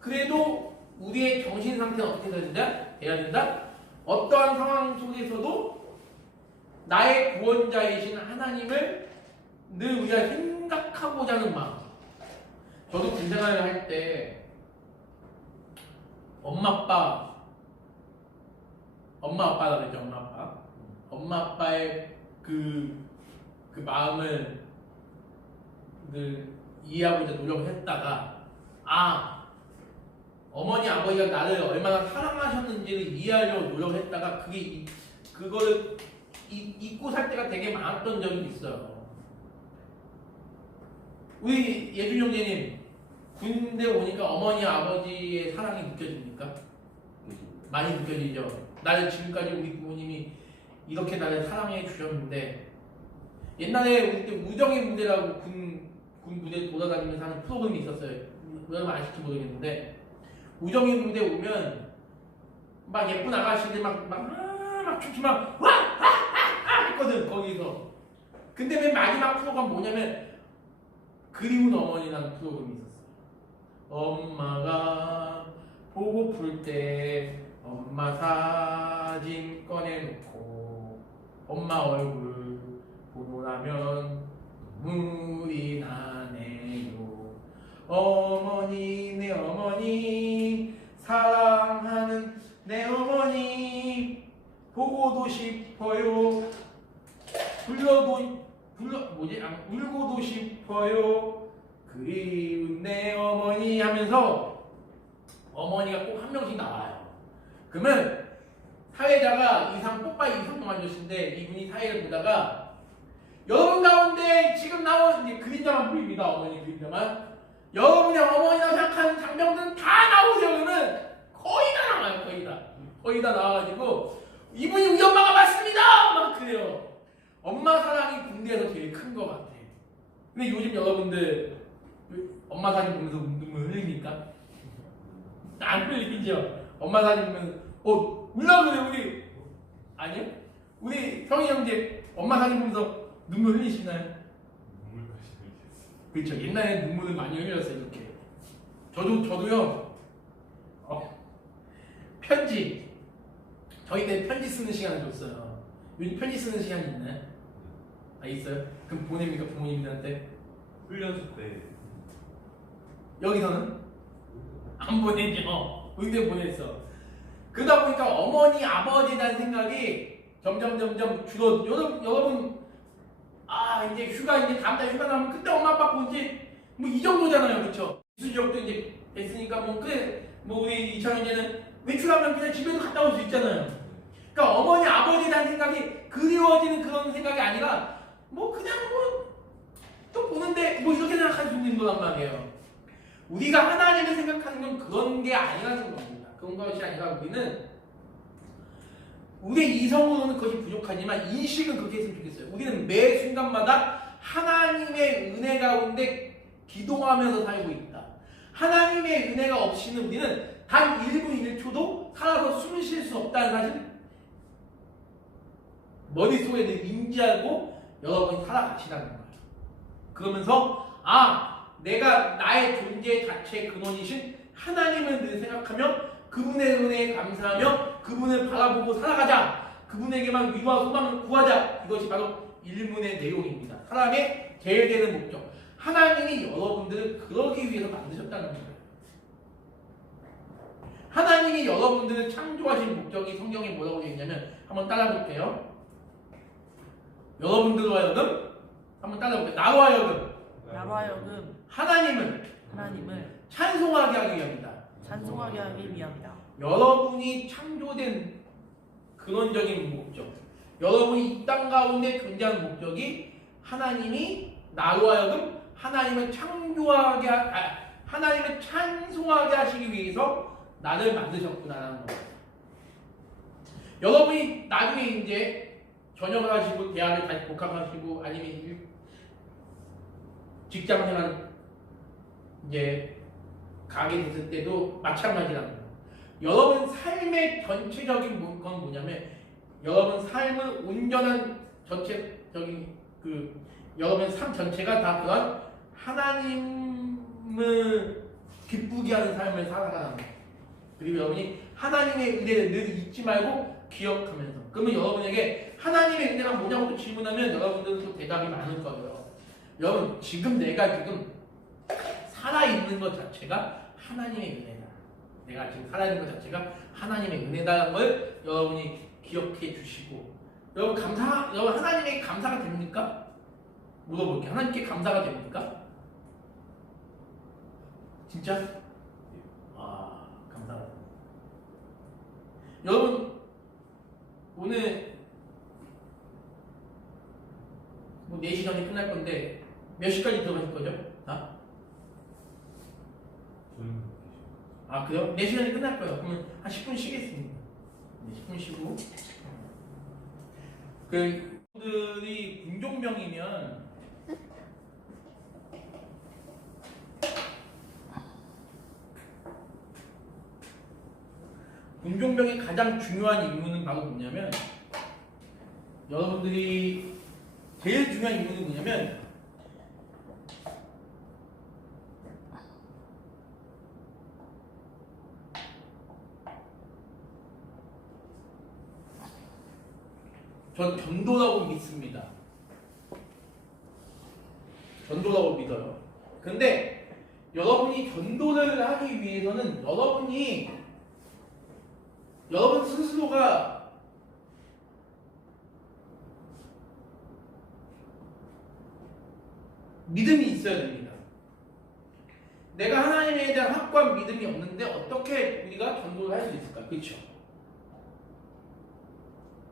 그래도 우리의 정신 상태는 어떻게 돼야 된다? 어떠한 상황 속에서도 나의 구원자이신 하나님을 늘 우리가 생각하고자 하는 마음. 저도 군생활을 할 때 엄마 아빠라 그랬죠. 엄마 아빠의 그 마음을 늘 이해하고자 노력을 했다가 어머니 아버지가 나를 얼마나 사랑하셨는지를 이해하려고 노력을 했다가 그거를 잊고 살 때가 되게 많았던 적이 있어요. 우리 예준 형제님 군대 오니까 어머니 아버지의 사랑이 느껴집니까? 많이 느껴지죠. 나를 지금까지 우리 부모님이 이렇게 나를 사랑해 주셨는데 옛날에 우리 때 우정의 무대라고 군 무대 돌아다니면서 하는 프로그램이 있었어요. 여러분 아실지 모르겠는데 우정의 무대 오면 막 예쁜 아가씨들 막 춤추면 와 했거든 거기서. 근데 맨 마지막 프로가 뭐냐면 그리운 어머니라는 프로그램이 있었어요. 엄마가 보고플 때 엄마 사진 꺼내놓고 엄마 얼굴 보고 나면 눈물이 나네요. 어머니 내 어머니 사랑하는 내 어머니 보고도 싶어요. 울고도 싶어요. 그리운 내 어머니 하면서 어머니가 꼭 한 명씩 나와요. 그러면 사회자가 뽀빠이 이상만 아저씨인데 이분이 사회를 보다가 여러분 가운데 지금 나온 이제 그림자만 보입니다. 어머니 그림자만. 여러분의 어머니라고 생각하는 장병들은 다 나오세요. 그러면 거의 다 나와요. 거의 다 나와가지고 이분이 우리 엄마가 맞습니다. 막 그래요. 엄마 사랑이 군대에서 제일 큰 것 같아. 근데 요즘 여러분들 엄마 사진 보면서 눈물 흘립니까? 안 흘리죠. 엄마 사진 보면서 울라 그래 우리. 아니요? 우리 형이 형제 엄마 사진 보면서 눈물 흘리시나요? 그렇죠. 옛날에 눈물을 많이 흘렸어요. 이렇게. 저도요. 편지. 저희 때 편지 쓰는 시간을 줬어요. 요즘 편지 쓰는 시간이 있나요? 있어요? 그럼 보냅니까 부모님들한테? 훈련소 때 여기서는 안 보내죠. 우리도 보냈어. 그러다 보니까 어머니 아버지에 대한 생각이 점점 줄어. 여러분 이제 휴가 이제 다음 달 휴가 나면 그때 엄마 아빠 보지 뭐 이 정도잖아요. 그렇죠? 수지역도 이제 됐으니까 우리 이창현이는 외출하면 그냥 집에도 갔다 올 수 있잖아요. 그러니까 어머니 아버지에 대한 생각이 그리워지는 그런 생각이 아니라 그냥 또 보는데 이렇게 생각할 수 있는 거란 말이에요. 우리가 하나님을 생각하는 건 그런 게 아니라는 겁니다. 그런 것이 아니라 우리는 우리의 이성으로는 그것이 부족하지만 인식은 그렇게 했으면 좋겠어요. 우리는 매 순간마다 하나님의 은혜 가운데 기도하면서 살고 있다. 하나님의 은혜가 없이는 우리는 단 1분 1초도 살아서 숨을 쉴 수 없다는 사실 머릿속에 늘 인지하고 여러분이 살아가시라는 거예요. 그러면서 내가 나의 존재 자체의 근원이신 하나님을 늘 생각하며 그분의 은혜에 감사하며 그분을 바라보고 살아가자. 그분에게만 위로와 소망을 구하자. 이것이 바로 일문의 내용입니다. 사람의 제일 되는 목적. 하나님이 여러분들을 그러기 위해서 만드셨다는 거예요. 하나님이 여러분들을 창조하신 목적이 성경에 뭐라고 되어 있냐면 한번 따라볼게요. 여러분들로 하여금 한번 따라볼게요. 나로 하여금 하나님을 찬송하게 하기 위함이다. 찬송하게 하기 위함이다. 여러분이 창조된 근원적인 목적, 여러분이 이 땅 가운데 존재하는 목적이 하나님이 나로 하여금 하나님을 하나님을 찬송하게 하시기 위해서 나를 만드셨구나라는 거예요. 여러분이 나중에 이제 전역을 하시고 대학을 다시 복학하시고 아니면 직장생활 이제 가게 됐을 때도 마찬가지라는 거예요. 여러분 삶의 전체적인 건 뭐냐면 여러분 삶은 온전한 전체적인 여러분 삶 전체가 다 그런 하나님을 기쁘게 하는 삶을 살아가는 거예요. 그리고 여러분이 하나님의 은혜를 늘 잊지 말고 기억하면서 그러면 여러분에게 하나님의 은혜가 뭐냐고 또 질문하면 여러분들은 또 대답이 많을 거예요. 여러분 지금 내가 지금 살아있는 것 자체가 하나님의 은혜다. 내가 지금 살아있는 것 자체가 하나님의 은혜다는 걸 여러분이 기억해 주시고, 여러분 하나님에게 감사가 됩니까? 물어볼게요. 하나님께 감사가 됩니까? 진짜? 감사가 됩니다. 여러분 오늘 뭐 4시 전에 끝날 건데 몇 시까지 들어가실 거죠? 그래요? 4시 전에 끝날 거예요. 그러면 한 10분 쉬겠습니다. 10분 쉬고. 그들이 군종병이면 군종병의 가장 중요한 임무는 바로 뭐냐면, 여러분들이 제일 중요한 임무는 뭐냐면 전 전도라고 믿습니다. 전도라고 믿어요. 근데 여러분이 전도를 하기 위해서는 여러분 스스로가 믿음이 있어야 됩니다. 내가 하나님에 대한 확고한 믿음이 없는데 어떻게 우리가 전도를 할 수 있을까? 그렇죠?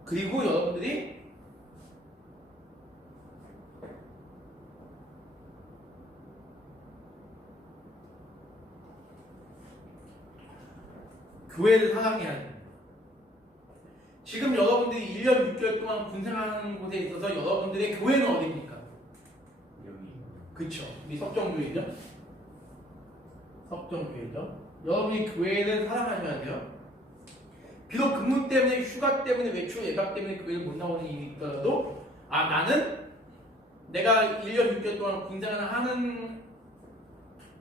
그리고 여러분들이 교회를 사랑해야 됩니다. 지금 여러분들이 1년 6개월 동안 군생하는 곳에 있어서 여러분들의 교회는 어디입니까? 여기. 그쵸? 우리 석정교회죠? 석정교회죠? 여러분이 교회를 사랑하셔야 돼요. 비록 근무 때문에, 휴가 때문에, 외출 예방 때문에 교회를 못 나오는 일이 있더라도, 나는 내가 1년 6개월 동안 군생활을 하는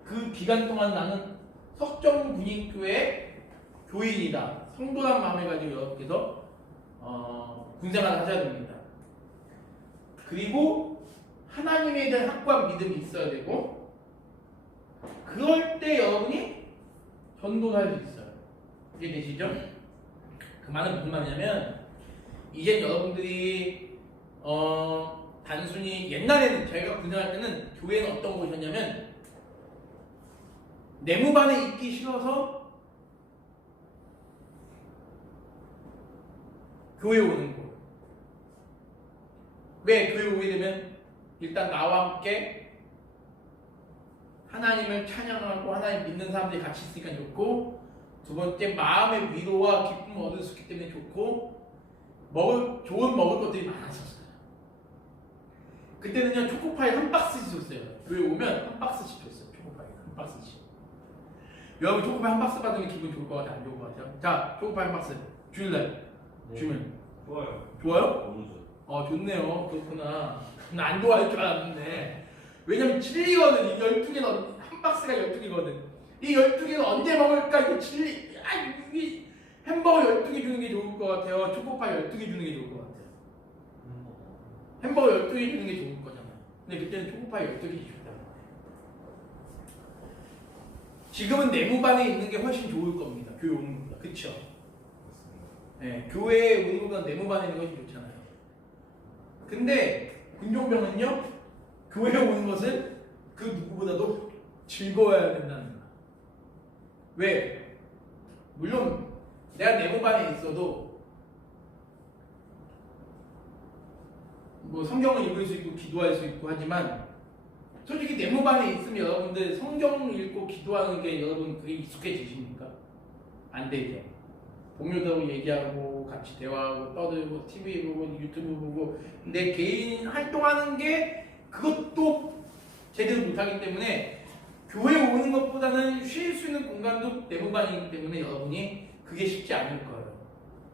그 기간 동안 나는 석정군인교회 교인이다, 성도란 마음을 가지고 여러분께서 군생활을 하셔야 됩니다. 그리고 하나님에 대한 확고한 믿음이 있어야 되고, 그럴 때 여러분이 전도를 할 수 있어요. 이해되시죠? 그 말은 무슨 말이냐면, 이제 여러분들이 단순히 옛날에는 저희가 군생할 때는 교회는 어떤 곳이었냐면, 내무반에 있기 싫어서 교회 오는 곳. 왜 교회 오게 되면 일단 나와 함께 하나님을 찬양하고 하나님 믿는 사람들이 같이 있으니까 좋고, 두 번째 마음의 위로와 기쁨을 얻을 수 있기 때문에 좋고, 좋은 먹을 것들이 많았었어요. 그때는요 초코파이 한 박스씩 줬어요. 교회 오면 한 박스씩 줬어요. 초코파이 한 박스씩. 여러분 초코파이 한 박스 받으면 기분 좋을 것 같아요? 안 좋을 것 같아요? 자, 초코파이 한 박스 주일날 주면 좋아요. 좋아요? 너무 좋아. 좋네요. 그렇구나. 나 안 좋아할 줄 알았는데, 왜냐면 질리거든. 이 12개는 한 박스가 12개거든. 이 12개는 언제 먹을까? 이거 질리. 이 햄버거 12개 주는 게 좋을 것 같아요? 초코파이 12개 주는 게 좋을 것 같아요? 햄버거 12개 주는 게 좋을 거잖아요. 근데 그때는 초코파이 12개 줬단 말이에요. 지금은 내무반에 있는 게 훨씬 좋을 겁니다. 교회 오는 것보다. 그쵸? 네, 교회에 오는 것보다 내무반에 있는 것이 좋잖아요. 근데 군종병은요, 교회에 오는 것을 그 누구보다도 즐거워야 된다는 거야. 왜? 물론 내가 내무반에 있어도 뭐 성경을 읽을 수 있고 기도할 수 있고 하지만, 솔직히 내무반에 있으면 여러분들 성경 읽고 기도하는 게 여러분 그게 익숙해지십니까? 안 되죠. 동료들하고 얘기하고 같이 대화하고 떠들고 TV 보고 유튜브 보고, 내 개인 활동하는 게 그것도 제대로 못하기 때문에 교회 오는 것보다는 쉴 수 있는 공간도 내무반이기 때문에 여러분이 그게 쉽지 않을 거예요.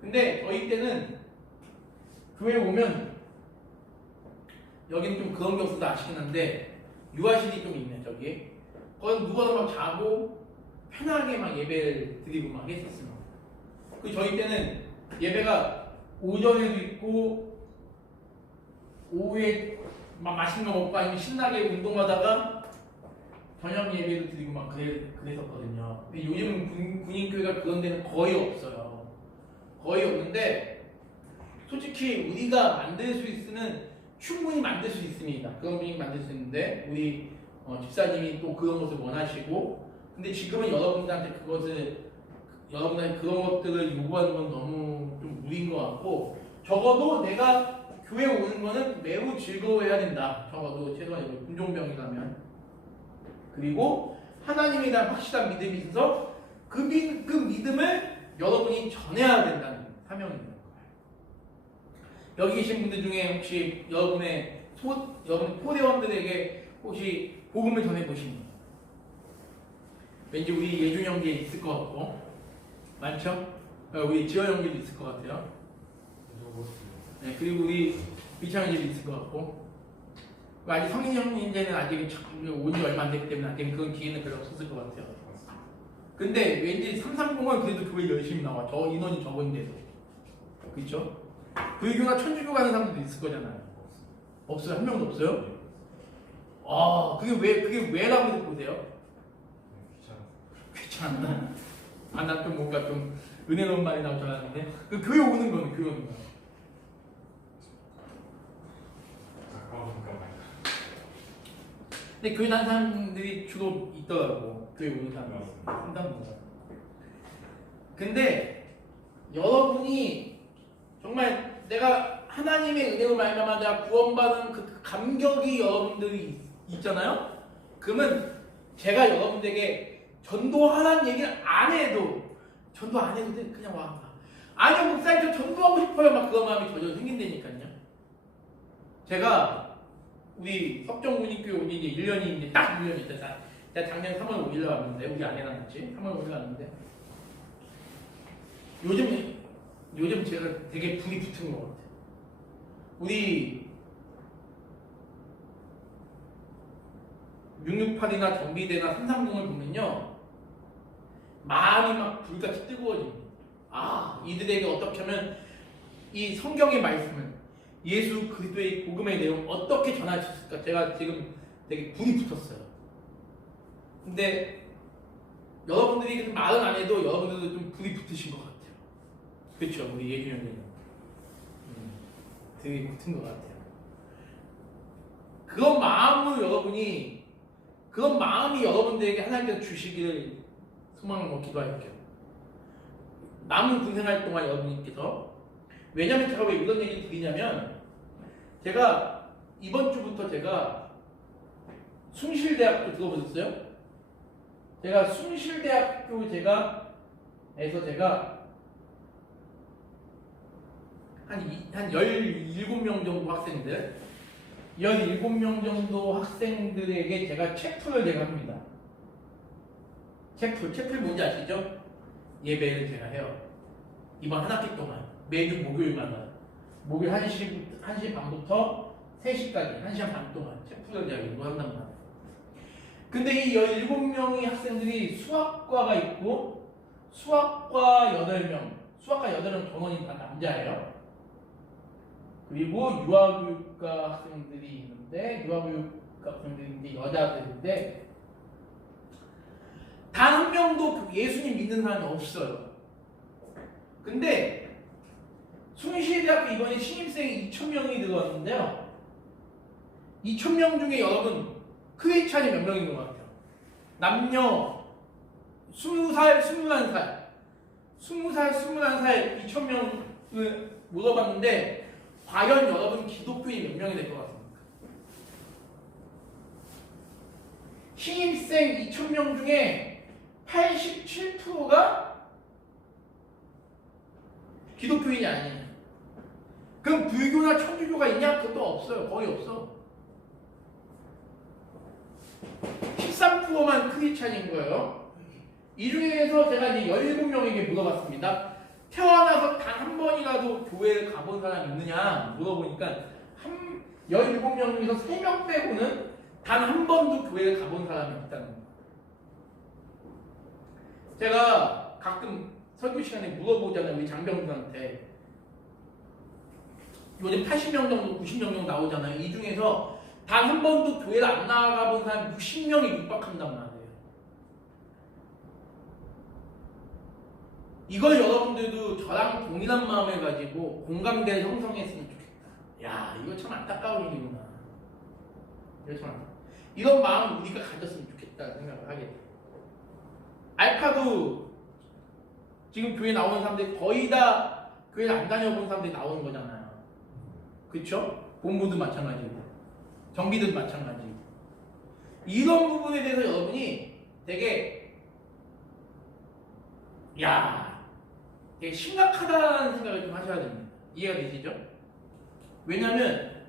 근데 저희 때는 교회 오면, 여기는 좀 그런 게 없어서 아시긴 한데 유아실이 좀 있네 저기. 거기 누가 막 자고 편하게 막 예배를 드리고 막 했었어요. 그 저희 때는 예배가 오전에도 있고 오후에 막 맛있는 거 먹고 아니면 신나게 운동하다가 저녁 예배도 드리고 막 그랬었거든요. 근데 요즘은 군인교회가 그런 데는 거의 없어요. 거의 없는데 솔직히 우리가 만들 수 있으면 충분히 만들 수 있습니다. 그런 분이 만들 수 있는데 우리 집사님이 또 그런 것을 원하시고 근데 지금은 여러분들한테 그런 것들을 요구하는 건 너무 좀 무리인 것 같고 적어도 내가 교회 오는 거는 매우 즐거워해야 된다. 적어도 최소한 군종병이라면 그리고 하나님에 대한 확실한 믿음이 있어서 그 믿음을 여러분이 전해야 된다는 사명이 있는 거예요. 여기 계신 분들 중에 혹시 여러분 포대원들에게 혹시 복음을 전해보신 분? 왠지 우리 예준 형제 있을 것 같고 많죠? 우리 지원 형제도 있을 것 같아요. 네, 그리고 우리 미창 형제도 있을 것 같고 아직 성인 형제는 아직 온 지 얼마 안 됐기 때문에 아직 그런 기회는 별로 없었을 것 같아요. 근데 왠지 330은 그래도 교회 열심히 나와. 저 인원이 적은데도. 그렇죠? 불교나 천주교 가는 사람들도 있을 거잖아요. 없어요? 한 명도 없어요? 아, 그게 왜라고 보세요? 귀찮아. 아, 난 좀 뭔가 좀 은혜로운 말이 나올 줄 알았는데. 그 교회 오는 거는 교회 오는 거. 근데 교회 다니는 사람들이 주로 있더라고. 교회 오는 사람들이. 상당부가. 근데 여러분이 정말 내가 하나님의 은혜로 말미암아 내가 구원받은 그 감격이 여러분들이 있잖아요. 그러면 제가 여러분들에게 전도하라는 얘기를 안 해도 전도 안 해도 그냥 와. 아니요 목사님 저 전도하고 싶어요. 막 그런 마음이 저절로 생긴다니까요. 제가 우리 석정군인교회 온 지 이제 1년이 이제 딱 1년이 됐다. 제가 작년 3월 5일에 왔는데 우리 아내랑 같이 3월 5일에 왔는데 요즘 제가 되게 불이 붙은 것 같아요. 우리 668이나 정비대나 330을 보면요 마음이 막 불같이 뜨거워집니다. 아 이들에게 어떻게 하면 이 성경의 말씀을 예수 그리스도의 복음의 내용 어떻게 전할 수 있을까? 제가 지금 되게 불이 붙었어요. 근데 여러분들이 말은 안 해도 여러분들도 좀 불이 붙으신 것 같아요. 그렇죠? 우리 예준이 형님 되게 붙은 것 같아요. 그런 마음이 여러분들에게 하나님께서 주시기를 소망을 기도할게요. 남은 군생활 동안 여러분께서 왜냐면 제가 왜 이런 얘기를 드리냐면 제가 이번 주부터 제가 숭실대학교 들어보셨어요? 제가 숭실대학교 제가 한 17명 정도 학생들 17명 정도 학생들에게 제가 체프를 합니다. 체프 뭔지 아시죠? 예배를 제가 해요. 이번 한 학기 동안 매주 목요일마다 목요일 1시 반부터 3시까지 1시간 반 동안 체프를 제가 연구한단 말이에요. 근데 이 17명의 학생들이 수학과가 있고 수학과 8명 전원이 다 남자예요. 그리고 유아교육과 학생들이 있는데 유아교육과 학생들이 여자들인데 단 한 명도 예수님 믿는 사람이 없어요. 근데 숭실대학교 이번에 신입생이 2,000명이 들어왔는데요. 2,000명 중에 여러분 크리스찬이 몇 명인 것 같아요? 남녀 20살, 21살 2,000명을 물어봤는데 과연 여러분 기독교인이 몇 명이 될 것 같습니까? 신입생 2,000명 중에 87%가 기독교인이 아니에요. 그럼 불교나 천주교가 있냐? 그것도 없어요. 거의 없어. 13%만 크리스찬인 거예요. 이 중에서 제가 이제 17명에게 물어봤습니다. 태어나서 단 한 번이라도 교회를 가본 사람이 있느냐 물어보니까 17명 중에서 3명 빼고는 단 한 번도 교회를 가본 사람이 있다는 거예요. 제가 가끔 설교 시간에 물어보잖아요. 우리 장병들한테. 요즘 80명 정도, 90명 정도 나오잖아요. 이 중에서 단 한 번도 교회를 안 나가본 사람 60명이 육박한단 말이에요. 이걸 여러분들도 저랑 동일한 마음을 가지고 공감대를 형성했으면 좋겠다. 야, 이거 참 안타까운 일이구나. 이거 참 안타까워. 이런 마음을 우리가 가졌으면 좋겠다는 생각을 하게 돼요. 알파도 지금 교회 나오는 사람들이 거의 다 교회를 안 다녀본 사람들이 나오는 거잖아요. 그쵸? 본부도 마찬가지고 정기도 마찬가지고 이런 부분에 대해서 여러분이 되게 되게 심각하다는 생각을 좀 하셔야 됩니다. 이해가 되시죠? 왜냐하면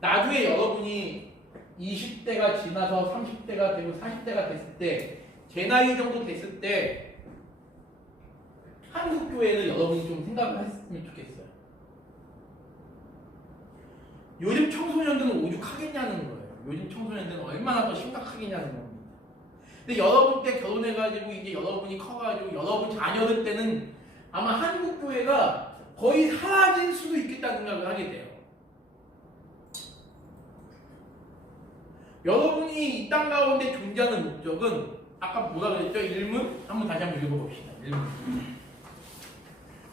나중에 여러분이 20대가 지나서 30대가 되고 40대가 됐을 때 제 나이 정도 됐을 때 한국 교회를 여러분이 좀 생각을 했으면 좋겠어요. 요즘 청소년들은 오죽하겠냐는 거예요. 요즘 청소년들은 얼마나 더 심각하겠냐는 겁니다. 근데 여러분 때 결혼해가지고 이제 여러분이 커가지고 여러분 자녀들 때는 아마 한국 교회가 거의 사라질 수도 있겠다는 생각을 하게 돼요. 여러분이 이 땅 가운데 존재하는 목적은 아까 뭐라 그랬죠? 일문? 다시 한번 읽어봅시다. 일문.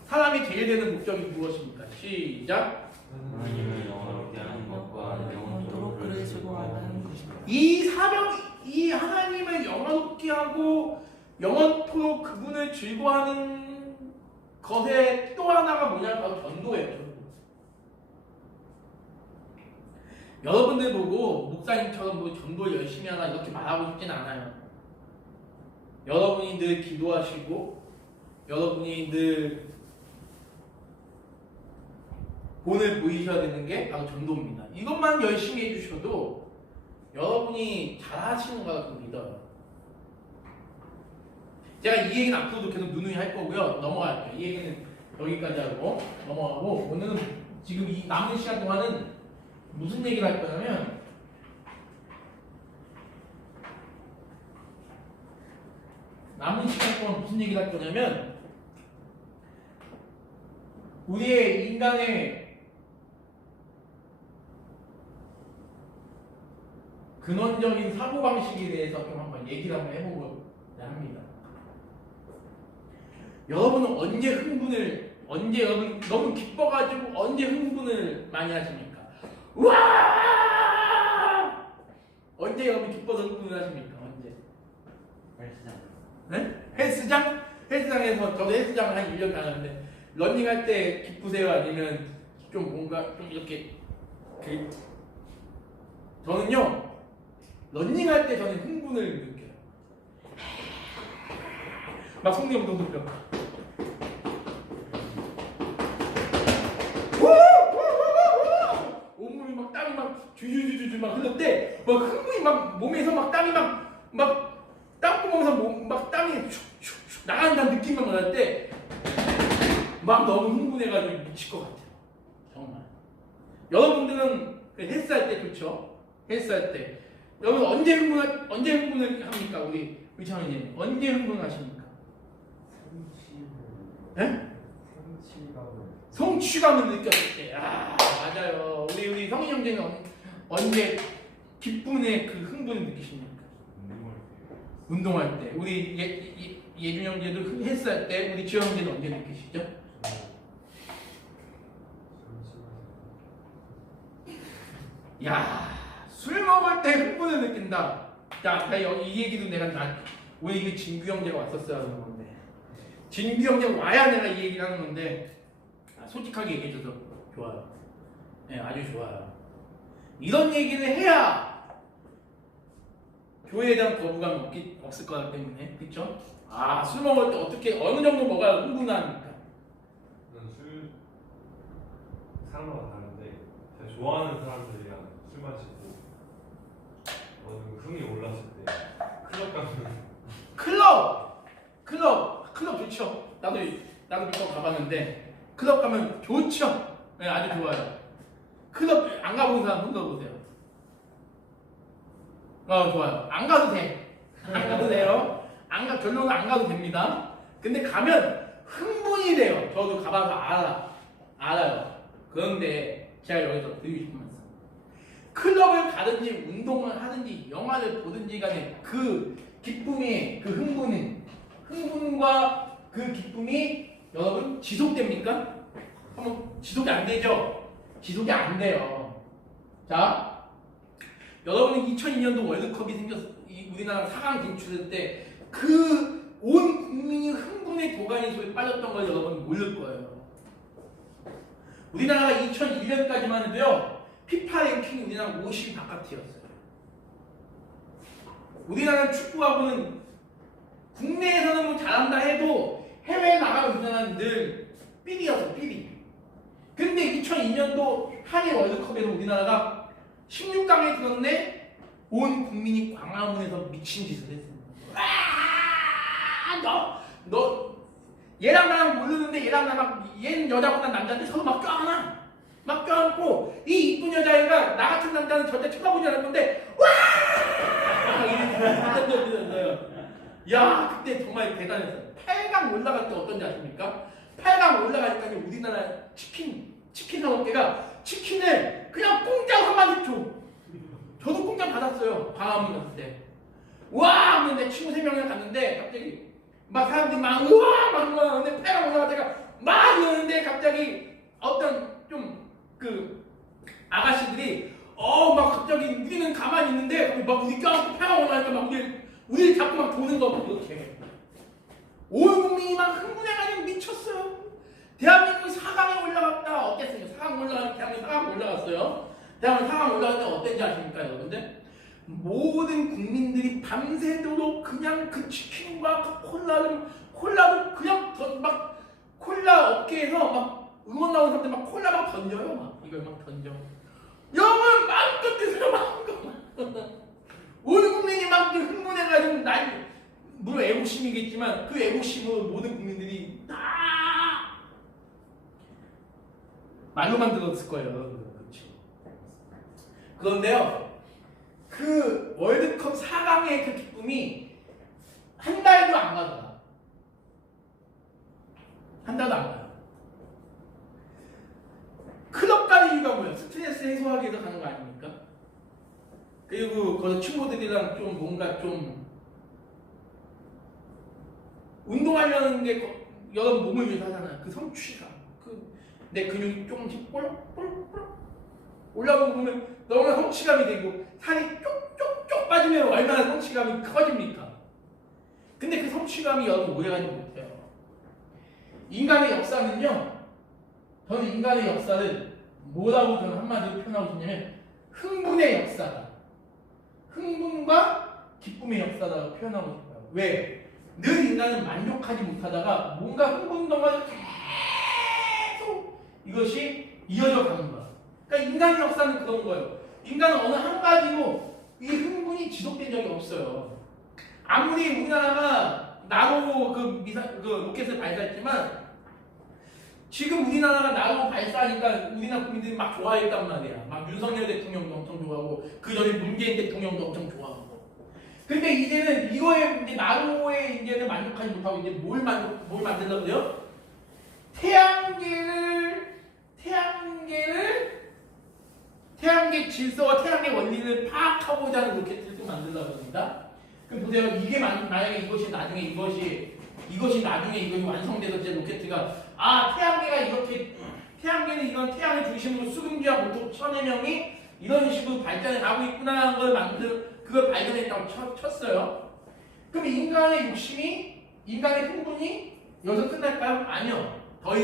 사람이 제일 되는 목적이 무엇입니까? 시작. 하나님을 영화롭게 하는 것과 영원토록 그를 즐거워하는 것입니다. 이 사명, 이 하나님을 영화롭게 하고 영원토록 그분을 즐거워하는 것의 또 하나가 뭐냐면 바로 전도예요. 여러분들 보고 목사님처럼 뭐 전도 열심히 하나 이렇게 말하고 싶진 않아요. 여러분이 늘 기도하시고 여러분이 늘 본을 보이셔야 되는 게 바로 전도입니다. 이것만 열심히 해주셔도 여러분이 잘하시는 거라고 믿어요. 제가 이 얘기는 앞으로도 계속 누누이 할 거고요. 넘어갈게요. 이 얘기는 여기까지 하고 넘어가고 오늘은 지금 이 남은 시간 동안은 무슨 얘기를 할 거냐면 무슨 얘기를 할 거냐면 우리의 인간의 근원적인 사고방식에 대해서 좀 한번 얘기를 한번 해보고자 합니다. 여러분은 언제 여러분 너무 기뻐가지고 언제 흥분을 많이 하십니까? 우와! 언제 여러분 기뻐서 흥분을 하십니까? 언제? 헬스장. 네? 헬스장? 헬스장에서 저도 헬스장을 한 1년 다녔는데 러닝할 때 기쁘세요? 아니면 좀 뭔가 좀 이렇게 저는요 러닝할 때 저는 흥분을 느껴요. 막 속력도 높여. 온몸이 막 땀이 막 주주주주 막 흘릴 때 막 흥분이 막 몸에서 막 땀이 막 땀구멍에서 막 땀이 슉슉슉 나간다는 느낌만 받을 때 막 너무 흥분해가지고 미칠 것 같아요. 정말. 여러분들은 헬스할 때 좋죠? 헬스할 때 여러분 언제 흥분을 합니까? 우리 의창원님 언제 흥분하십니까? 네? 성취감을 느꼈을 때. 맞아요. 우리 성인 형제는 언제 기쁨의 그 흥분을 느끼십니까? 운동할 때. 우리 예준 형제도 헬스할 때. 우리 지영 형제는 언제 느끼시죠? 술 먹을 때 흥분을 느낀다. 이 얘기도 왜 이게 진규 형제가 왔었어야 하는 건데. 진규 형제가 와야 내가 이 얘기를 하는 건데 솔직하게 얘기해줘서 좋아요. 네, 아주 좋아요. 이런 얘기를 해야 교회에 대한 거부감이 없을 거기 때문에. 그쵸? 술 먹을 때 어떻게 어느 정도 먹어야 흥분합니까? 저는 술 사람마다 다른데 제가 좋아하는 사람들이랑 술 마시고 흥이 올랐을 때 클럽 가면 클럽 좋죠. 나도 몇 번 가봤는데 클럽 가면 좋죠. 네, 아주 좋아요. 클럽 안 가본 사람 손 들어보세요. 좋아요. 안 가도 돼. 안 가도 돼요. 결론은 안 가도 됩니다. 근데 가면 흥분이 돼요. 저도 가봐서 알아요. 그런데 제가 여기서 드리고 싶은 말씀. 클럽을 가든지 운동을 하든지 영화를 보든지 간에 그 기쁨이 그 흥분과 그 기쁨이 여러분 지속됩니까? 한번 지속이 안 되죠? 지속이 안 돼요. 자, 여러분이 2002년도 월드컵이 우리나라 4강 진출할 때 그 온 국민이 흥분의 도가니 속에 빠졌던 걸 여러분 모를 거예요. 우리나라가 2001년까지만 해도요, 피파 랭킹 우리나라 50 바깥이었어요. 우리나라 축구하고는 국내에서는 뭐 잘한다 해도 해외에 나가면 우리나라는 늘 삐리였어, 삐리. 근데 2002년도 한일 월드컵에서 우리나라가 16강에 들었네, 온 국민이 광화문에서 미친 짓을 했습니다. 너 얘랑 나랑 모르는데 얘랑 나랑 얘는 여자보다 남자인데 서로 막 껴안아, 막 껴안고 이 이쁜 여자애가 나 같은 남자는 절대 쳐다보지 않을 건데 와! 야, 그때 정말 대단했어요. 8강 올라갈 때 어떤지 아십니까? 8강 올라가니까 우리나라 치킨 산업계가 치킨을 그냥 공짜로 한 마리 줘. 저도 공짜 받았어요. 방학문 갔을 때. 와! 하는데 친구 3명이랑 갔는데 갑자기 막 사람들이 막 우와! 막 그러는데 8강 올라갈 때가 막 이러는데 갑자기 어떤 좀 그 아가씨들이 막 갑자기 우리는 가만히 있는데 막 우리 껴안고 8강 올라가니까 막 우리 자꾸 막 도는 거 그렇게. 온 국민이 막 흥분해가지고 미쳤어요. 대한민국 4강에 올라갔다. 어땠어요? 4강 올라가니까 대한민국 4강 올라갔어요. 대한민국 4강 올라갈 때 어땠는지 아십니까, 여러분들? 모든 국민들이 밤새도록 그냥 그 치킨과 그 콜라를 그냥 막 콜라 업계에서 막 응원 나오는 사람들 막 콜라 막 던져요. 막 이걸 막 던져. 여러분 마음껏 드세요, 마음껏. 온 국민이 막 흥분해가지고 물론 애국심이겠지만 그 애국심으로 모든 국민들이 다 말로만 들었을 거예요. 그렇지. 그런데요, 그 월드컵 4강의 그 기쁨이 한 달도 안 가더라. 한 달도 안 가요. 클럽 가는 이유가 뭐예요? 스트레스 해소하기 위해서 가는 거 아닙니까? 그리고 그 친구들이랑 좀 뭔가 좀 운동하려는 게 여러분 몸을 위해서 하잖아요. 그 성취감, 내 근육이 조금씩 볼록볼록 올라오는 거 보면 너무나 성취감이 되고 살이 쪽쪽쪽 빠지면 얼마나 성취감이 커집니까? 근데 그 성취감이 여러분 오래가지 못해요. 인간의 역사는요, 저는 인간의 역사를 뭐라고 저는 한마디로 표현하고 싶냐면 흥분의 역사다. 흥분과 기쁨의 역사라고 표현하고 싶어요. 왜? 늘 인간은 만족하지 못하다가 뭔가 흥분동안 계속 이것이 이어져 가는 거야. 그러니까 인간의 역사는 그런 거예요. 인간은 어느 한 가지로 이 흥분이 지속된 적이 없어요. 아무리 우리나라가 나로 그 로켓을 발사했지만 지금 우리나라가 나로 발사하니까 우리나라 국민들이 막 좋아했단 말이야. 막 윤석열 대통령도 엄청 좋아하고 그 전에 문재인 대통령도 엄청 좋아하고. 근데 이제는 이거에 이제 나로에 이제는 만족하지 못하고 이제 뭘 만들려고요? 태양계 질서와 태양계 원리를 파악하고자 하는 로켓을 좀 만들려고 합니다. 그럼 보세요. 이게 만약에 이것이 나중에 완성돼서 제 로켓가 태양계는 이런 태양의 중심으로 수금지와 모토 1000여 명이 이런 식으로 발전해 가고 있구나 하는 걸 그걸 발견했다고 쳤어요. 그럼 인간의 욕심이, 인간의 흥분이 여기서 끝날까요? 아니요. 더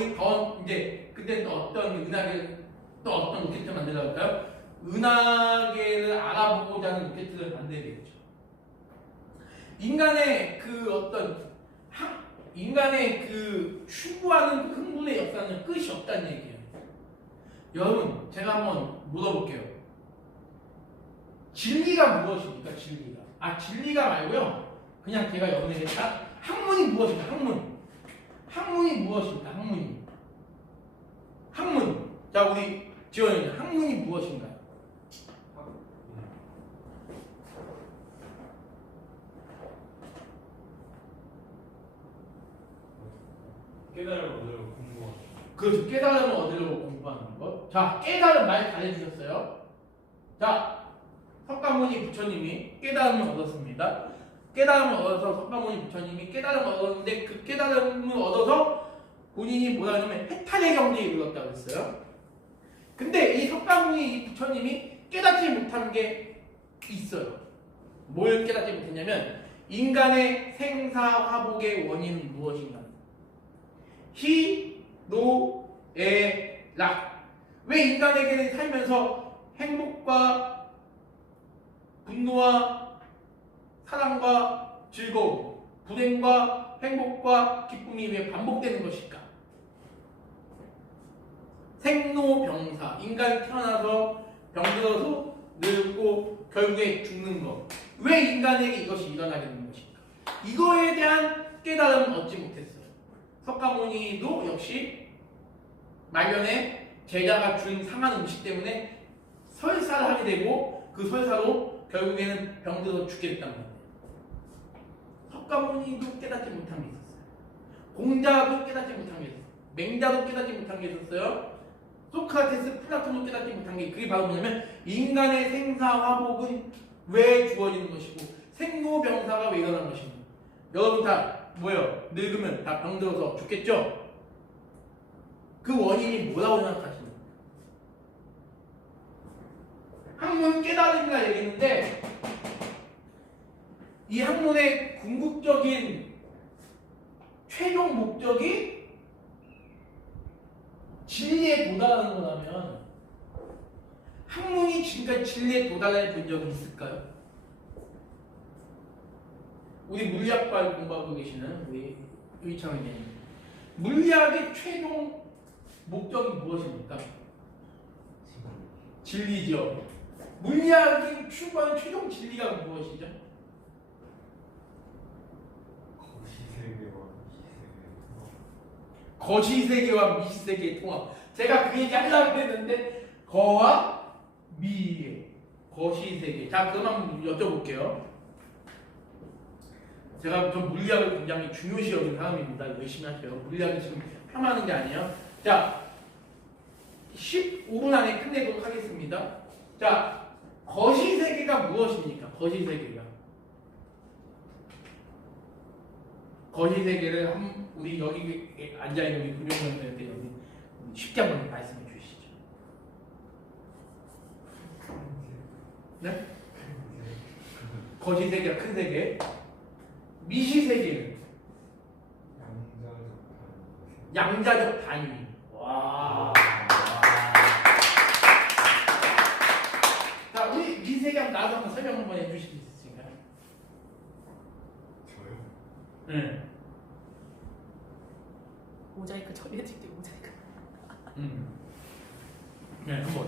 이제 그때 또 어떤 로켓을 만들려고 할까요? 은하계를 알아보고자 하는 로켓을 만들겠죠. 인간의 그 추구하는 그 흥분의 역사는 끝이 없다는 얘기예요. 여러분, 제가 한번 물어볼게요. 진리가 무엇입니까? 진리가 말고요. 그냥 제가 여러분에게 학문이 무엇입니까? 학문이 무엇입니까? 학문. 자, 우리 지원이 학문이 무엇인가요? 깨달음을 얻으려고 공부하는. 그렇죠. 깨달음을 얻으려고 공부하는 것. 자, 깨달음 말 잘해주셨어요. 자, 석가모니 부처님이 깨달음을 얻었습니다. 깨달음을 얻어서 석가모니 부처님이 깨달음을 얻었는데 그 깨달음을 얻어서 본인이 뭐라 하냐면 해탈의 경지에 이르렀다고 했어요. 근데 이 석가모니 부처님이 깨닫지 못한 게 있어요. 뭘 깨닫지 못했냐면 인간의 생사화복의 원인은 무엇인가? 희, 노, 에, 락. 왜 인간에게는 살면서 행복과 분노와 사랑과 즐거움, 불행과 행복과 기쁨이 왜 반복되는 것일까? 생로병사, 인간이 태어나서 병들어서 늙고 결국에 죽는 것. 왜 인간에게 이것이 일어나게 되는 것일까? 이거에 대한 깨달음을 얻지 못했어요. 석가모니도 역시 말년에 제자가 준 상한 음식 때문에 설사를 하게 되고 그 설사로 결국에는 병들어서 죽게 됐단 말이에요. 석가모니도 깨닫지 못한 게 있었어요. 공자도 깨닫지 못한 게 있었어요. 맹자도 깨닫지 못한 게 있었어요. 소크라테스, 플라톤도 깨닫지 못한 게 그게 바로 뭐냐면 인간의 생사화복은 왜 주어지는 것이고 생로병사가 왜 일어나는 것인가. 여러분 다 뭐예요? 늙으면 다 병들어서 죽겠죠? 그 원인이 뭐라고 생각하십니까? 학문 깨달음이라 얘기했는데 이 학문의 궁극적인 최종 목적이 진리에 도달하는 거라면 학문이 지금까지 진리에 도달해 본 적이 있을까요? 우리 물리학과를 공부하고 계시는 우리 의창 의원님, 물리학의 최종 목적이 무엇입니까? 진리죠. 물리학이 추구하는 최종 진리가 무엇이죠? 거시세계와 미시세계의 통합. 제가 그 얘기 하려고 했는데 거와 미의 거시세계. 자, 그럼 한번 여쭤볼게요. 제가 좀 물리학을 굉장히 중요시 여기는 사람입니다. 열심히 하세요. 물리학이 지금 폄하하는 게 아니에요. 자, 15분 안에 끝내도록 하겠습니다. 자, 거시세계가 무엇입니까? 거시세계가. 거시세계를 우리 여기 앉아있는 우리 금융원들한테 여기 쉽게 한번 말씀해 주시죠. 네? 거시세계가 큰 세계. 미시세계는 양자적 단위. 와. 자, 우리 미세계 한번 나도 한번 설명 한번 해주실 수 있으신가요? 저요? 네. 모자이크 처리해줄게. 모자이크. 네, 한번.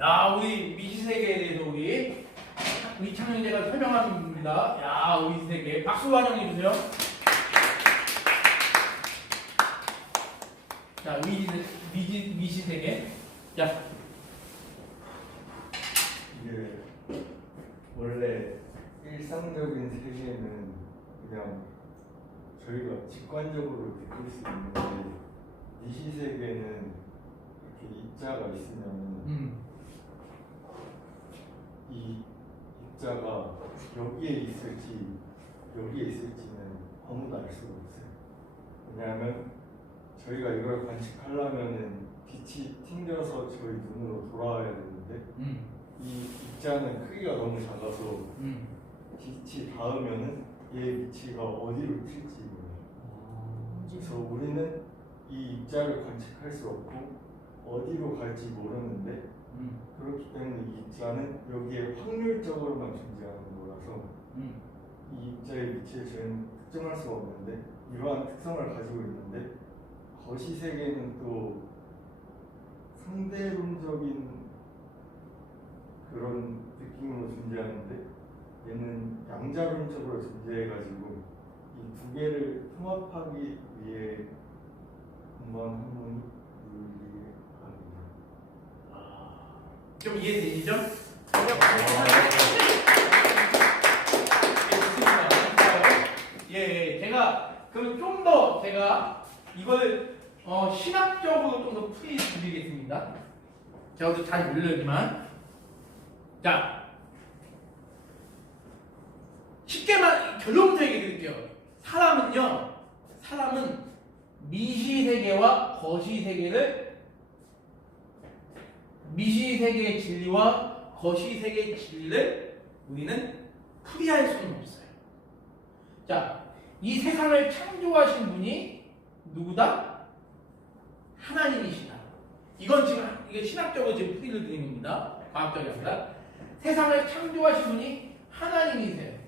야, 우리 미시세계에 대해서 우리 창영제가 설명합니다. 야, 우리 세계 박수 환영해 주세요. 자, 미시세계. 자, 이게 원래 일상적인 세계는 그냥 저희가 직관적으로 느낄 수 있는데 미시 세계는 이렇게 입자가 있으면 이 입자가 여기에 있을지 여기에 있을지는 아무도 알 수가 없어요. 왜냐하면 저희가 이걸 관측하려면은 빛이 튕겨서 저희 눈으로 돌아와야 되는데 이 입자는 크기가 너무 작아서 빛이 닿으면은 얘 위치가 어디로 튈지 몰라요. 그래서 우리는 이 입자를 관측할 수 없고 어디로 갈지 모르는데 그렇기 때문에 이 입자는 여기에 확률적으로만 존재하는 거라서 이 입자의 위치를 저희는 특정할 수가 없는데 이러한 특성을 가지고 있는데 거시 세계는 또 상대론적인 그런 느낌으로 존재하는데 얘는 양자론적으로 존재해가지고 이 두 개를 통합하기 위해 공부한 학문이 물리학입니다. 좀 이해되시죠? 예, 제가 그럼 좀 더 제가 이걸 신학적으로 좀 더 풀이 드리겠습니다. 제가 또 잘 모르지만 자 쉽게만 결론부터 얘기해 드릴게요. 사람은 미시세계와 거시세계를 미시세계의 진리와 거시세계의 진리를 우리는 풀이할 수는 없어요. 자, 이 세상을 창조하신 분이 누구다? 하나님이시다. 이건 지금 이게 신학적으로 지금 풀이를 드리는 겁니다. 과학적이 아니라 세상을 창조하신 분이 하나님이세요.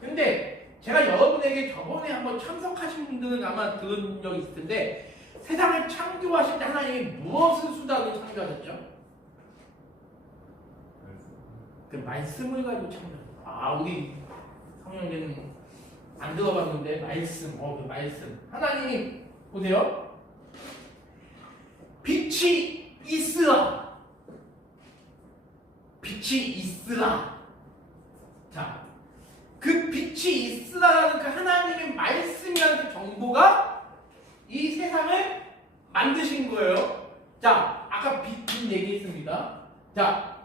근데 제가 여러분에게 저번에 한번 참석하신 분들은 아마 들은 적이 있을 텐데 세상을 창조하실 때 하나님이 무엇을 수단으로 창조하셨죠? 그 말씀을 가지고 창조하셨어요. 아, 우리 성령님은 안 들어봤는데 말씀, 그 말씀. 하나님이 보세요. 빛이 있으라. 빛이 있으라. 자, 그 빛이 있으라는 그 하나님의 말씀이라는 그 정보가 이 세상을 만드신 거예요. 자, 아까 빛 얘기했습니다. 자,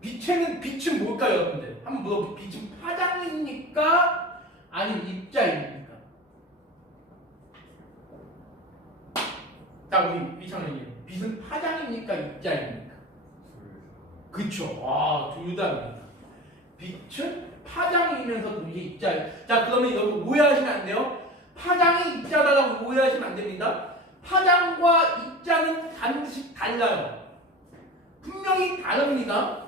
빛은 뭘까요, 여러분들? 한번 물어볼게요. 빛은 파장입니까? 아니면 입자입니까? 자, 우리 이창현님, 빛은 파장입니까? 입자입니까? 그쵸. 둘 다입니다. 빛은 파장이면서 동시에 입자예요. 자, 그러면 여러분 오해하시면 안 돼요. 파장이 입자다라고 오해하시면 안 됩니다. 파장과 입자는 반드시 달라요. 분명히 다릅니다.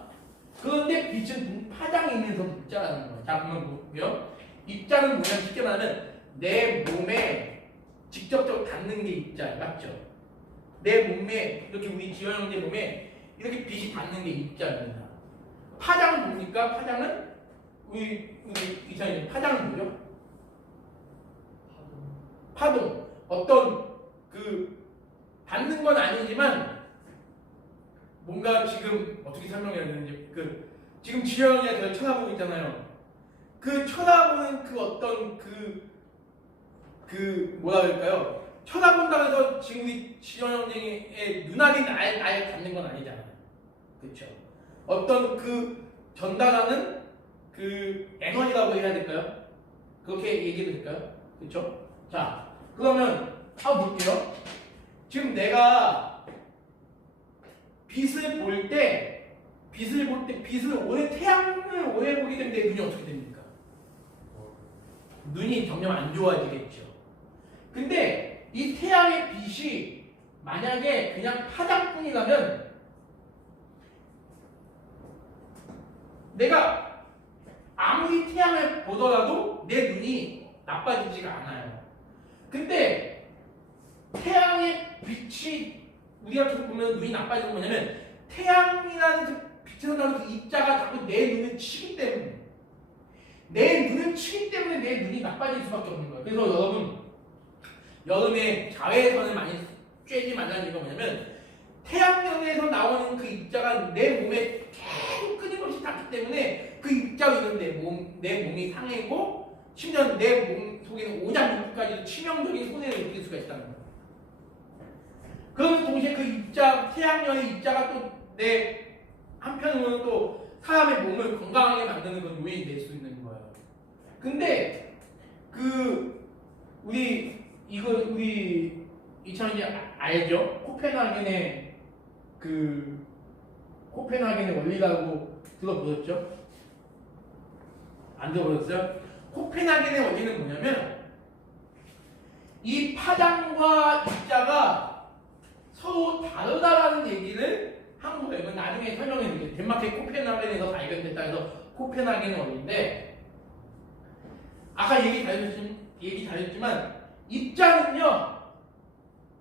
그런데 빛은 파장이면서 입자라는 거예요. 자, 그러면 볼게요. 입자는 뭐냐? 쉽게 말하면 내 몸에 직접적으로 닿는 게 입자예요. 맞죠? 내 몸에 이렇게 우리 지원 형제 몸에 이렇게 빛이 닿는 게 입자입니다. 파장은 뭡니까? 파장은 우리 이찬이 파장은 뭐죠? 파동. 어떤 그 닿는 건 아니지만 뭔가 지금 어떻게 설명해야 되는지 지금 지영이가 저를 쳐다보고 있잖아요. 그 쳐다보는 그 어떤 뭐라 그럴까요? 쳐다본다고 해서 지금 우리 지영 형제의 눈알이 나에 닿는 건 아니잖아요. 그렇죠? 어떤 그 전달하는 그 에너지라고 해야 될까요? 그렇게 얘기해도 될까요? 그렇죠? 자, 그러면 한번 볼게요. 지금 내가 빛을 볼 때 빛을 태양을 오래 보게 되면 내 눈이 어떻게 됩니까? 눈이 점점 안 좋아지겠죠. 근데 이 태양의 빛이 만약에 그냥 파장뿐이라면 내가 아무리 태양을 보더라도 내 눈이 나빠지지가 않아요. 근데 태양의 빛이 우리가 계속 보면 눈이 나빠지는 건 뭐냐면 태양이라는 그 빛에서 나오는 그 입자가 자꾸 내 눈을 치기 때문에 내 눈이 나빠질 수밖에 없는 거예요. 그래서 여러분 여름에 자외선을 많이 쬐지 말라는 이유가 뭐냐면 태양열에서 나오는 그 입자가 내 몸에 계속 끊임없이 닿기 때문에 그 입자로 인해서 내 몸이 상해고 심지어 내 몸 속에는 오장육부까지도 치명적인 손해를 입힐 수가 있다는 거예요. 그러면 동시에 그 입자, 태양열의 입자가 또 내 한편으로는 또 사람의 몸을 건강하게 만드는 건 요인이 될 수 있는 거예요. 근데 우리 이창이 알죠? 코펜하겐의 원리라고 들어보셨죠? 안 들어보셨어요? 코펜하겐의 원리는 뭐냐면 이 파장과 입자가 서로 다르다라는 얘기를 한 거예요. 이건 나중에 설명해 드릴게요. 덴마크의 코펜하겐에서 발견됐다 해서 코펜하겐의 원리인데 아까 얘기 잘했지만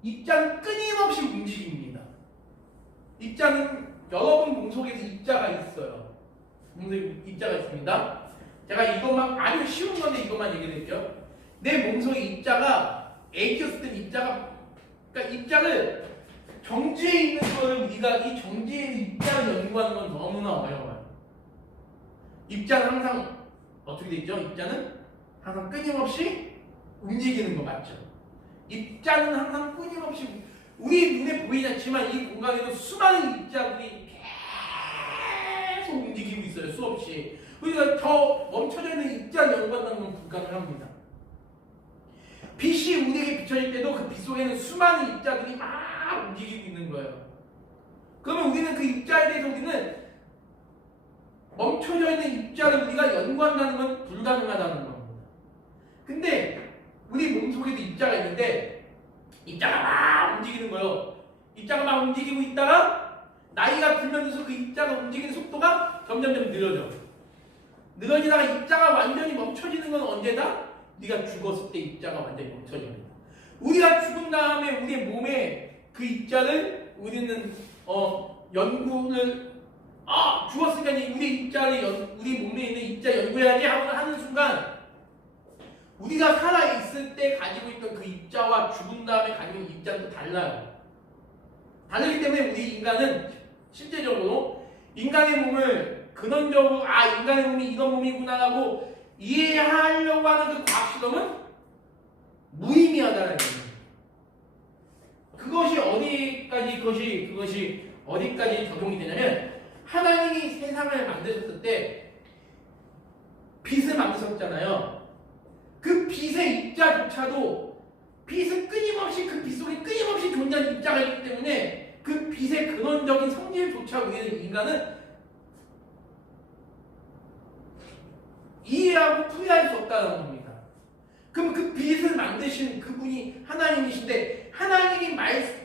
입자는 끊임없이 움직입니다. 입자는 여러분 몸속에서 입자가 있어요. 몸속에 입자가 있습니다. 제가 이것만 아주 쉬운 건데 이것만 얘기해 드릴게요. 내 몸속에 입자가 애기였을 때 그러니까 입자를 정지해 있는 거를 우리가 이 정지해 있는 입자를 연구하는 건 너무나 어려워요. 입자는 항상 어떻게 돼 있죠? 입자는 항상 끊임없이 움직이는 거 맞죠? 입자는 항상 끊임없이 우리 눈에 보이지 않지만 이 공간에도 수많은 입자들이 계속 움직이고 있어요. 수없이. 우리가 더 멈춰져 있는 입자를 연구한다는 건 불가능합니다. 빛이 우리에게 비춰질 때도 그 빛 속에는 수많은 입자들이 막 움직이고 있는 거예요. 그러면 우리는 그 입자에 대해서 우리는 멈춰져 있는 입자를 우리가 연구한다는 건 불가능하다는 겁니다. 근데 우리 몸속에도 입자가 있는데 입자가 막 움직이는 거예요. 입자가 막 움직이고 있다가 나이가 들면서 그 입자가 움직이는 속도가 점점점 늘어져. 늘어지다가 입자가 완전히 멈춰지는 건 언제다? 네가 죽었을 때 입자가 완전히 멈춰집니다. 우리가 죽은 다음에 우리의 몸에 그 입자를 우리는 연구를 죽었으니까 우리 입자를 우리 몸에 있는 입자 연구해야지 하고 하는 순간 우리가 살아 있을 때 가지고 있던 그 입자와 죽은 다음에 가지고 있는 입자는 달라요. 다르기 때문에 우리 인간은 실제적으로 인간의 몸을 근원적으로 인간의 몸이 이런 몸이구나라고 이해하려고 하는 그 과학 실험은 무의미하다는 거예요. 그것이 어디까지 적용이 되냐면 하나님이 세상을 만드셨을 때 빛을 만드셨잖아요. 그 빛의 입자조차도 빛은 끊임없이 그 빛 속에 끊임없이 존재하는 입자가 있기 때문에 그 빛의 근원적인 성질조차 우리는 인간은 이해하고 풀이할 수 없다는 겁니다. 그럼 그 빛을 만드신 그분이 하나님이신데 하나님이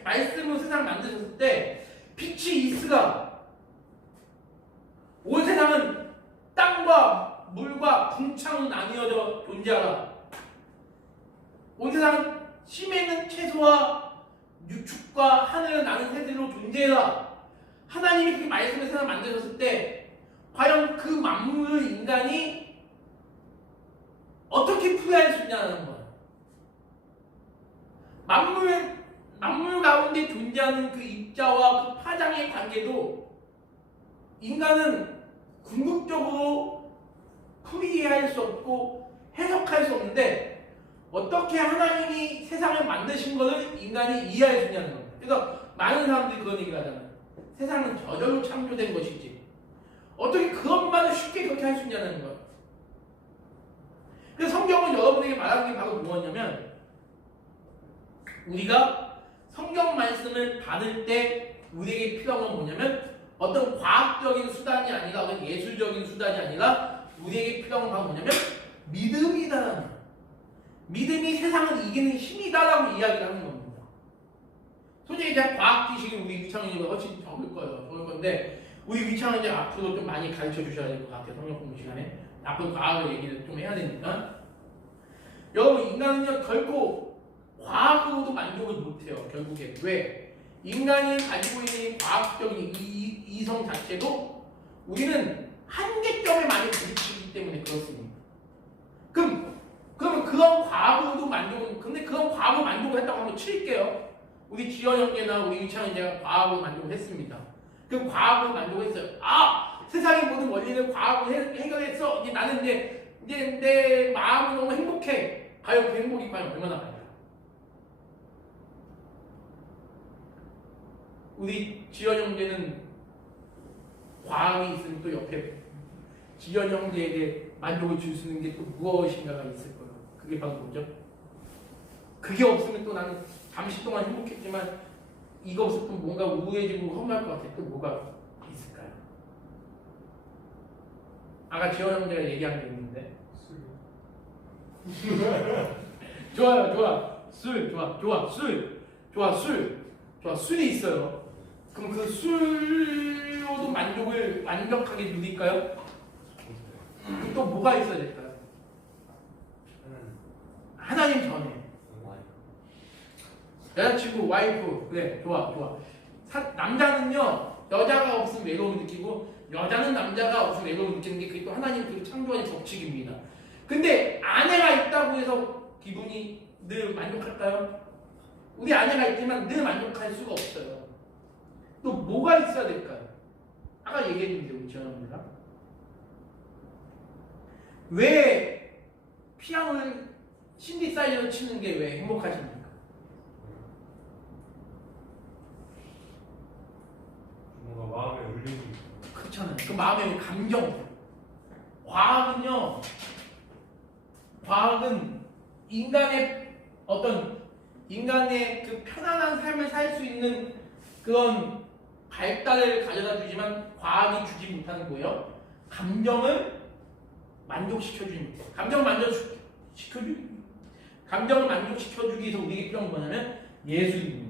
말씀으로 세상을 만드셨을 때 빛이 있으가 온 세상은 땅과 물과 궁창으로 나뉘어져 존재하라. 온 세상은 심에 있는 채소와 유축과 하늘을 나는 새들로 존재해라. 하나님이 그 말씀을 세상을 만드셨을 때 과연 그 만물을 인간이 어떻게 풀이할 수 있냐는 거예요. 만물 가운데 존재하는 그 입자와 그 파장의 관계도 인간은 궁극적으로 풀이할 수 없고 해석할 수 없는데 어떻게 하나님이 세상을 만드신 것을 인간이 이해할 수 있냐는 겁니다. 그래서 많은 사람들이 그런 얘기를 하잖아요. 세상은 저절로 창조된 것이지 어떻게 그것만을 쉽게 그렇게 할 수 있냐는 거예요. 그래서 성경은 여러분에게 말하는 게 바로 무엇이냐면 우리가 성경 말씀을 받을 때 우리에게 필요한 건 뭐냐면 어떤 과학적인 수단이 아니라 어떤 예술적인 수단이 아니라 우리에게 필요한 건 바로 뭐냐면 믿음이다라는 거예요. 믿음이 세상을 이기는 힘이다라고 이야기를 하는 겁니다. 솔직히 그냥 과학 지식이 우리 위창현이보다 훨씬 적을 건데 우리 위창은 이제 앞으로 좀 많이 가르쳐 주셔야 될 것 같아요. 성경 공부 시간에. 앞으로 과학을 얘기를 좀 해야 되니까. 여러분 인간은요 결코 과학으로도 만족을 못해요. 결국에. 왜? 인간이 가지고 있는 과학적인 이성 자체도 우리는 한계점에 많이 부딪히기 때문에 그렇습니다. 그러면 그런 과학으로도 만족은 근데 그런 과학으로 만족을 했다고 한번 칠게요. 우리 지연 형제나 우리 유창이 제가 과학으로 만족을 했습니다. 그 과학으로 만족했어요. 세상의 모든 원리를 과학으로 해결했어. 이제 나는 이제 내 마음은 너무 행복해. 과연 그 행복이 과연 얼마나 갈까요? 우리 지연 형제는 과학이 있으면 또 옆에 지연 형제에게 만족을 줄 수 있는 게 또 무엇인가가 있을 거예요. 그게 바로 뭐죠? 그게 없으면 또 나는 잠시 동안 행복했지만 이거 없으면 뭔가 우울해지고 허무할 것 같아. 또 뭐가 있을까요? 아까 지원 형제가 얘기한 게 있는데 좋아요. 술이 있어요. 그럼 그 술로도 만족을 완벽하게 누릴까요? 그럼 또 뭐가 있어야 될까요? 하나님 전에 여자친구, 와이프, 그래, 좋아. 남자는요, 여자가 없으면 외로움을 느끼고, 여자는 남자가 없으면 외로움을 느끼는 게 그게 또 하나님 그 창조의 법칙입니다. 근데 아내가 있다고 해서 기분이 늘 만족할까요? 우리 아내가 있지만 늘 만족할 수가 없어요. 또 뭐가 있어야 될까요? 아까 얘기했는데, 우리 지원합니다. 왜 피아노를 신디사이저로 치는 게 왜 행복하십니까? 그렇잖아요. 그 마음의 감정. 과학은요. 과학은 인간의 그 편안한 삶을 살 수 있는 그런 발달을 가져다 주지만 과학이 주지 못하는 거예요. 감정을 만족시켜주는 거예요. 감정을 만족시켜주기 위해서 우리에게 필요한 건 뭐냐면 예술입니다.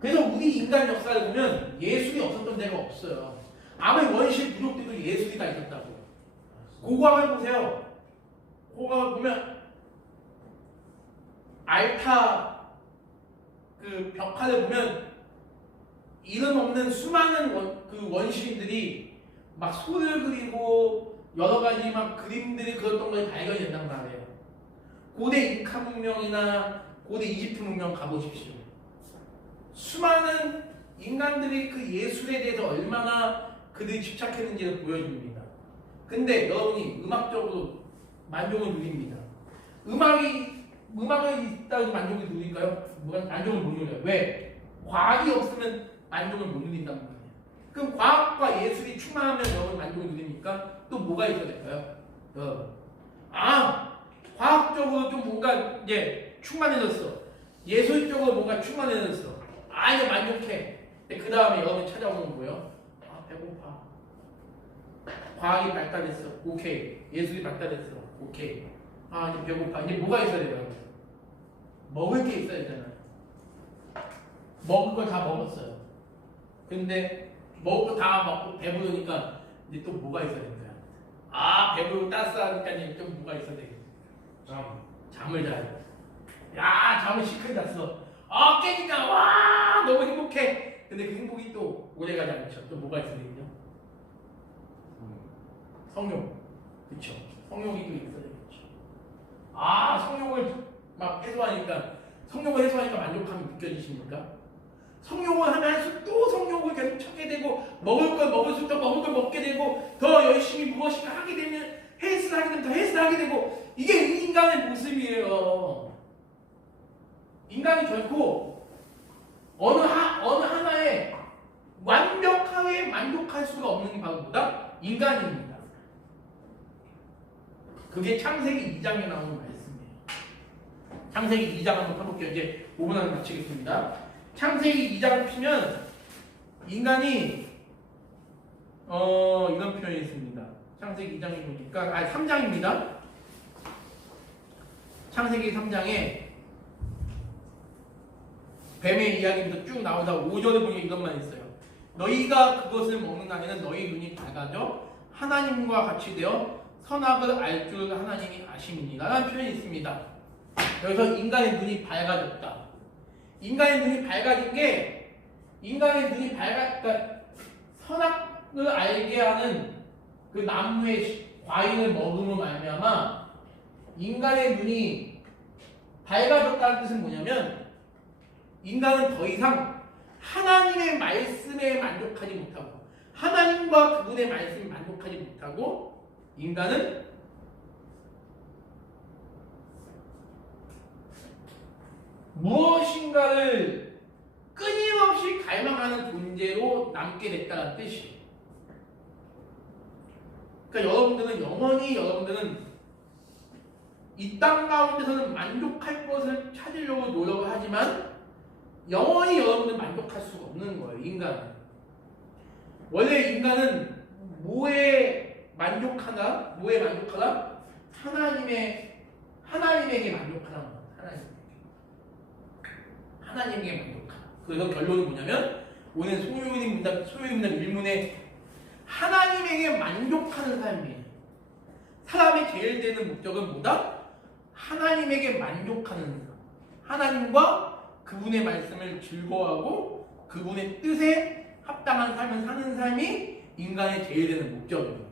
그래서 우리 인간 역사를 보면 예술이 없었던 데가 없어요. 아무리 원시의 부족들도 예술이 다 있었다고요. 고고학을 보세요. 고고학을 보면 알타 그 벽화를 보면 이름 없는 수많은 원시인들이 막 소를 그리고 여러 가지 막 그림들이 그렸던 것이 발견이 된단 말이에요. 고대 잉카 문명이나 고대 이집트 문명 가보십시오. 수많은 인간들이 그 예술에 대해서 얼마나 그들이 집착했는지를 보여줍니다. 근데 여러분이 음악적으로 만족을 누립니다. 음악이 있다고 만족을 누릴까요? 만족을 못 누려요. 왜? 과학이 없으면 만족을 못 누린단 말이에요. 그럼 과학과 예술이 충만하면 여러분 만족을 누립니까? 또 뭐가 있어야 될까요? 여러분. 과학적으로 좀 뭔가 이제 충만해졌어. 예술적으로 뭔가 충만해졌어. 이제 만족해. 근데 그 다음에 여러분이 찾아오는 거예요. 배고파. 과학이 발달했어. 오케이. 예술이 발달했어. 오케이. 이제 배고파. 이제 뭐가 있어야 돼요? 먹을 게 있어야 되잖아요. 먹을 걸 다 먹었어요. 근데 먹을 거 다 먹고 배부르니까 이제 또 뭐가 있어야 될까요? 배부르고 따스하니까 이제 좀 뭐가 있어야 되겠어요? 잠을 자야 돼. 잠을 시크게 잤어. 깨니까 와 너무 행복해. 근데 그 행복이 또 오래가지 않죠. 또 뭐가 있어야 되겠죠? 성욕. 그쵸. 성욕이 또 있어야 되겠죠. 성욕을 막 성욕을 해소하니까 만족감이 느껴지십니까? 성욕을 하면 할수록 또 성욕을 계속 찾게 되고 먹을 걸 먹을수록 더 먹을 걸 먹게 되고 더 열심히 무엇인가 하게 되면 헬스를 하게 되면 더 헬스를 하게 되고 이게 인간의 모습이에요. 인간이 결코 어느 하나에 완벽하게 만족할 수가 없는 게 바로 뭐다? 인간입니다. 그게 창세기 2장에 나오는 말씀이에요. 창세기 2장 한번 펴볼게요. 이제 5분 안에 마치겠습니다. 창세기 2장을 피면 인간이 이런 표현이 있습니다. 창세기 2장에 보니까 3장입니다. 창세기 3장에 뱀의 이야기부터 쭉 나오다 5절에 보면 이것만 있어요. 너희가 그것을 먹는 날에는 너희 눈이 밝아져 하나님과 같이 되어 선악을 알 줄 하나님이 아심이니라 라는 표현이 있습니다. 여기서 인간의 눈이 밝아졌다. 인간의 눈이 밝아진 게 그러니까 선악을 알게 하는 그 나무의 과일을 먹음으로 말미암아 인간의 눈이 밝아졌다는 뜻은 뭐냐면 인간은 더 이상 하나님의 말씀에 만족하지 못하고 하나님과 그분의 말씀에 만족하지 못하고 인간은 무엇인가를 끊임없이 갈망하는 존재로 남게 됐다는 뜻이에요. 그러니까 여러분들은 이 땅 가운데서는 만족할 것을 찾으려고 노력을 하지만 영원히 여러분들 만족할 수가 없는 거예요. 인간은. 원래 인간은 뭐에 만족하나? 하나님에게 만족하는 거예요. 하나님에게 만족하나. 그래서 결론은 뭐냐면 오늘 소유림 문답 1문에 하나님에게 만족하는 삶이에요. 사람의 제일 되는 목적은 뭐다? 하나님에게 만족하는 삶. 하나님과 그분의 말씀을 즐거워하고 그분의 뜻에 합당한 삶을 사는 삶이 인간의 제일 되는 목적이에요.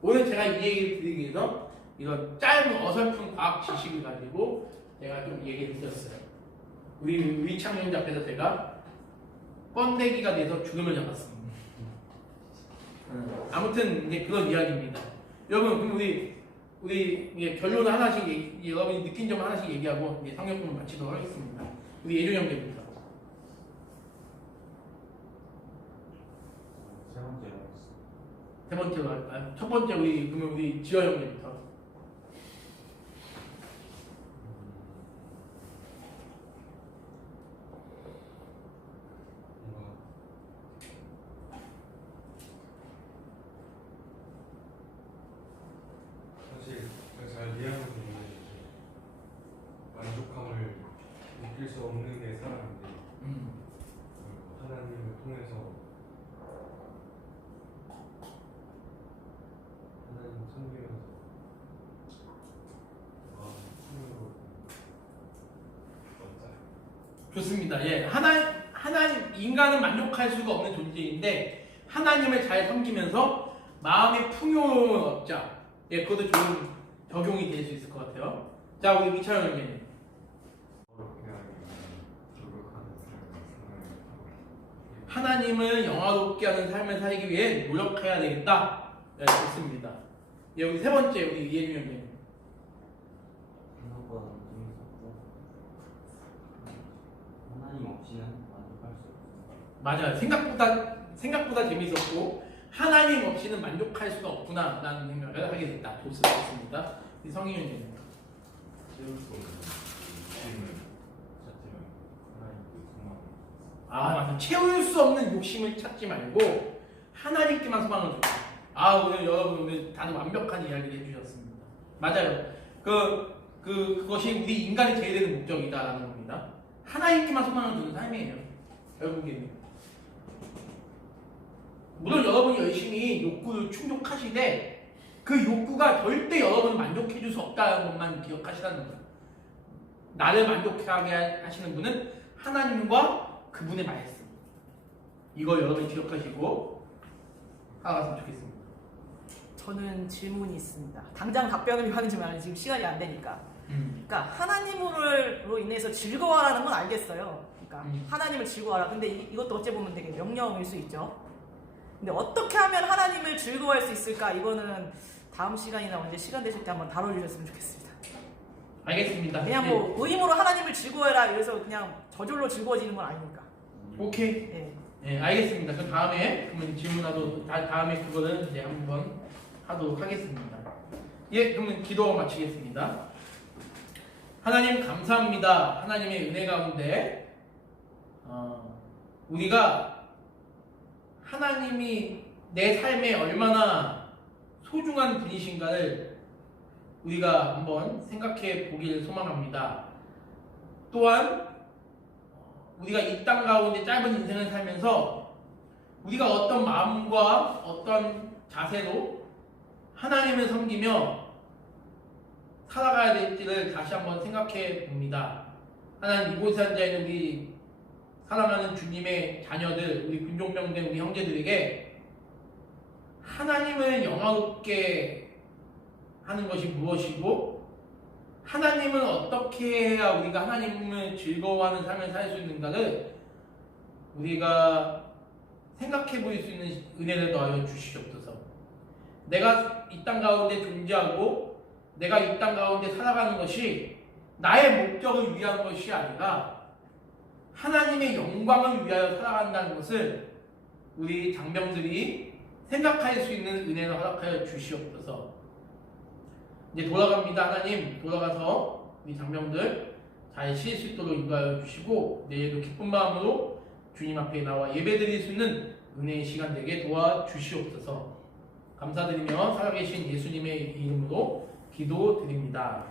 오늘 제가 이 얘기를 드리기 위해서 이런 짧은 어설픈 과학 지식을 가지고 제가 좀 얘기를 드렸어요. 우리 위창용 앞에서 제가 번데기가 돼서 죽음을 잡았습니다. 아무튼 이제 그런 이야기입니다. 여러분, 그럼 우리 이제 결론을 하나씩 여러분이 느낀 점 하나씩 얘기하고 이제 성경을 마치도록 하겠습니다. 우리 예준 형제부터. 세 번째로 할까요? 첫 번째 그러면 우리 지어 형님부터. 사실 제가 잘 이해하고 있는데 만족감을 느낄 수 없는 게 사람인데 하나님을 통해서 하나님 섬기면서 마음으로 맞아요. 좋습니다. 예, 하나님 인간은 만족할 수가 없는 존재인데 하나님을 잘 섬기면서 마음의 풍요로움을 얻자. 예, 그것도 좋은 적용이 될 수 있을 것 같아요. 자, 우리 미철 형님. 어렵게 하기 위해 노력하는 삶을 살아가고 하나님을 영화롭게 하는 삶을 살기 위해 노력해야 되겠다. 네, 좋습니다. 예, 우리 세 번째 우리 이해준 형님. 생각보다 재밌었고 하나님 없이는 만족할 수 없어요. 맞아요. 생각보다 재밌었고 하나님 없이는 만족할 수가 없구나라는 생각을 하게 됐다. 좋습니다. 우리 성희 형님. 채울 수 없는 욕심을 찾지만 하나님께 소망을 아, 맞아. 채울 수 없는 욕심을 찾지 말고 하나님께만 소망을 주자. 아, 오늘 여러분 오늘 다들 완벽한 이야기를 해주셨습니다. 맞아요. 그것이 우리 인간이 제일 되는 목적이다라는 겁니다. 하나님께만 소망을 두는 삶이에요. 결국에는. 물론 여러분이 열심히 욕구를 충족하시되 그 욕구가 절대 여러분을 만족해줄 수 없다는 것만 기억하시라는 거예요. 나를 만족하게 하시는 분은 하나님과 그분의 말씀. 이걸 여러분이 기억하시고 살아갔으면 좋겠습니다. 저는 질문이 있습니다. 당장 답변을 하는지만 지금 시간이 안 되니까. 그러니까 하나님으로 인해서 즐거워하라는 건 알겠어요. 그러니까 하나님을 즐거워하라. 근데 이것도 어찌 보면 되게 명령일 수 있죠. 근데 어떻게 하면 하나님을 즐거워할 수 있을까? 이거는 다음 시간이나 언제 시간 되실 때 한번 다뤄주셨으면 좋겠습니다. 알겠습니다. 그냥 뭐 의무로 하나님을 즐거워해라 이래서 그냥 저절로 즐거워지는 건 아니니까. 오케이. 예. 네, 알겠습니다. 그럼 다음에 그러면 질문하도 다음에 그거는 이제 한번 하도록 하겠습니다. 예, 그러면 기도 마치겠습니다. 하나님 감사합니다. 하나님의 은혜 가운데 우리가 하나님이 내 삶에 얼마나 소중한 분이신가를 우리가 한번 생각해 보기를 소망합니다. 또한 우리가 이 땅 가운데 짧은 인생을 살면서 우리가 어떤 마음과 어떤 자세로 하나님을 섬기며 살아가야 될지를 다시 한번 생각해 봅니다. 하나님, 이곳에 앉아 있는 우리 사랑하는 주님의 자녀들, 우리 군종병된 우리 형제들에게 하나님을 영화롭게 하는 것이 무엇이고 하나님은 어떻게 해야 우리가 하나님을 즐거워하는 삶을 살 수 있는가를 우리가 생각해 볼 수 있는 은혜를 더하여 주시옵소서. 내가 이 땅 가운데 존재하고 내가 이 땅 가운데 살아가는 것이 나의 목적을 위한 것이 아니라 하나님의 영광을 위하여 살아간다는 것을 우리 장병들이 생각할 수 있는 은혜를 허락하여 주시옵소서. 이제 돌아갑니다. 하나님, 돌아가서 우리 장병들 잘 쉴 수 있도록 인도하여 주시고 내일도 기쁜 마음으로 주님 앞에 나와 예배드릴 수 있는 은혜의 시간 되게 도와주시옵소서. 감사드리며 살아계신 예수님의 이름으로 기도드립니다.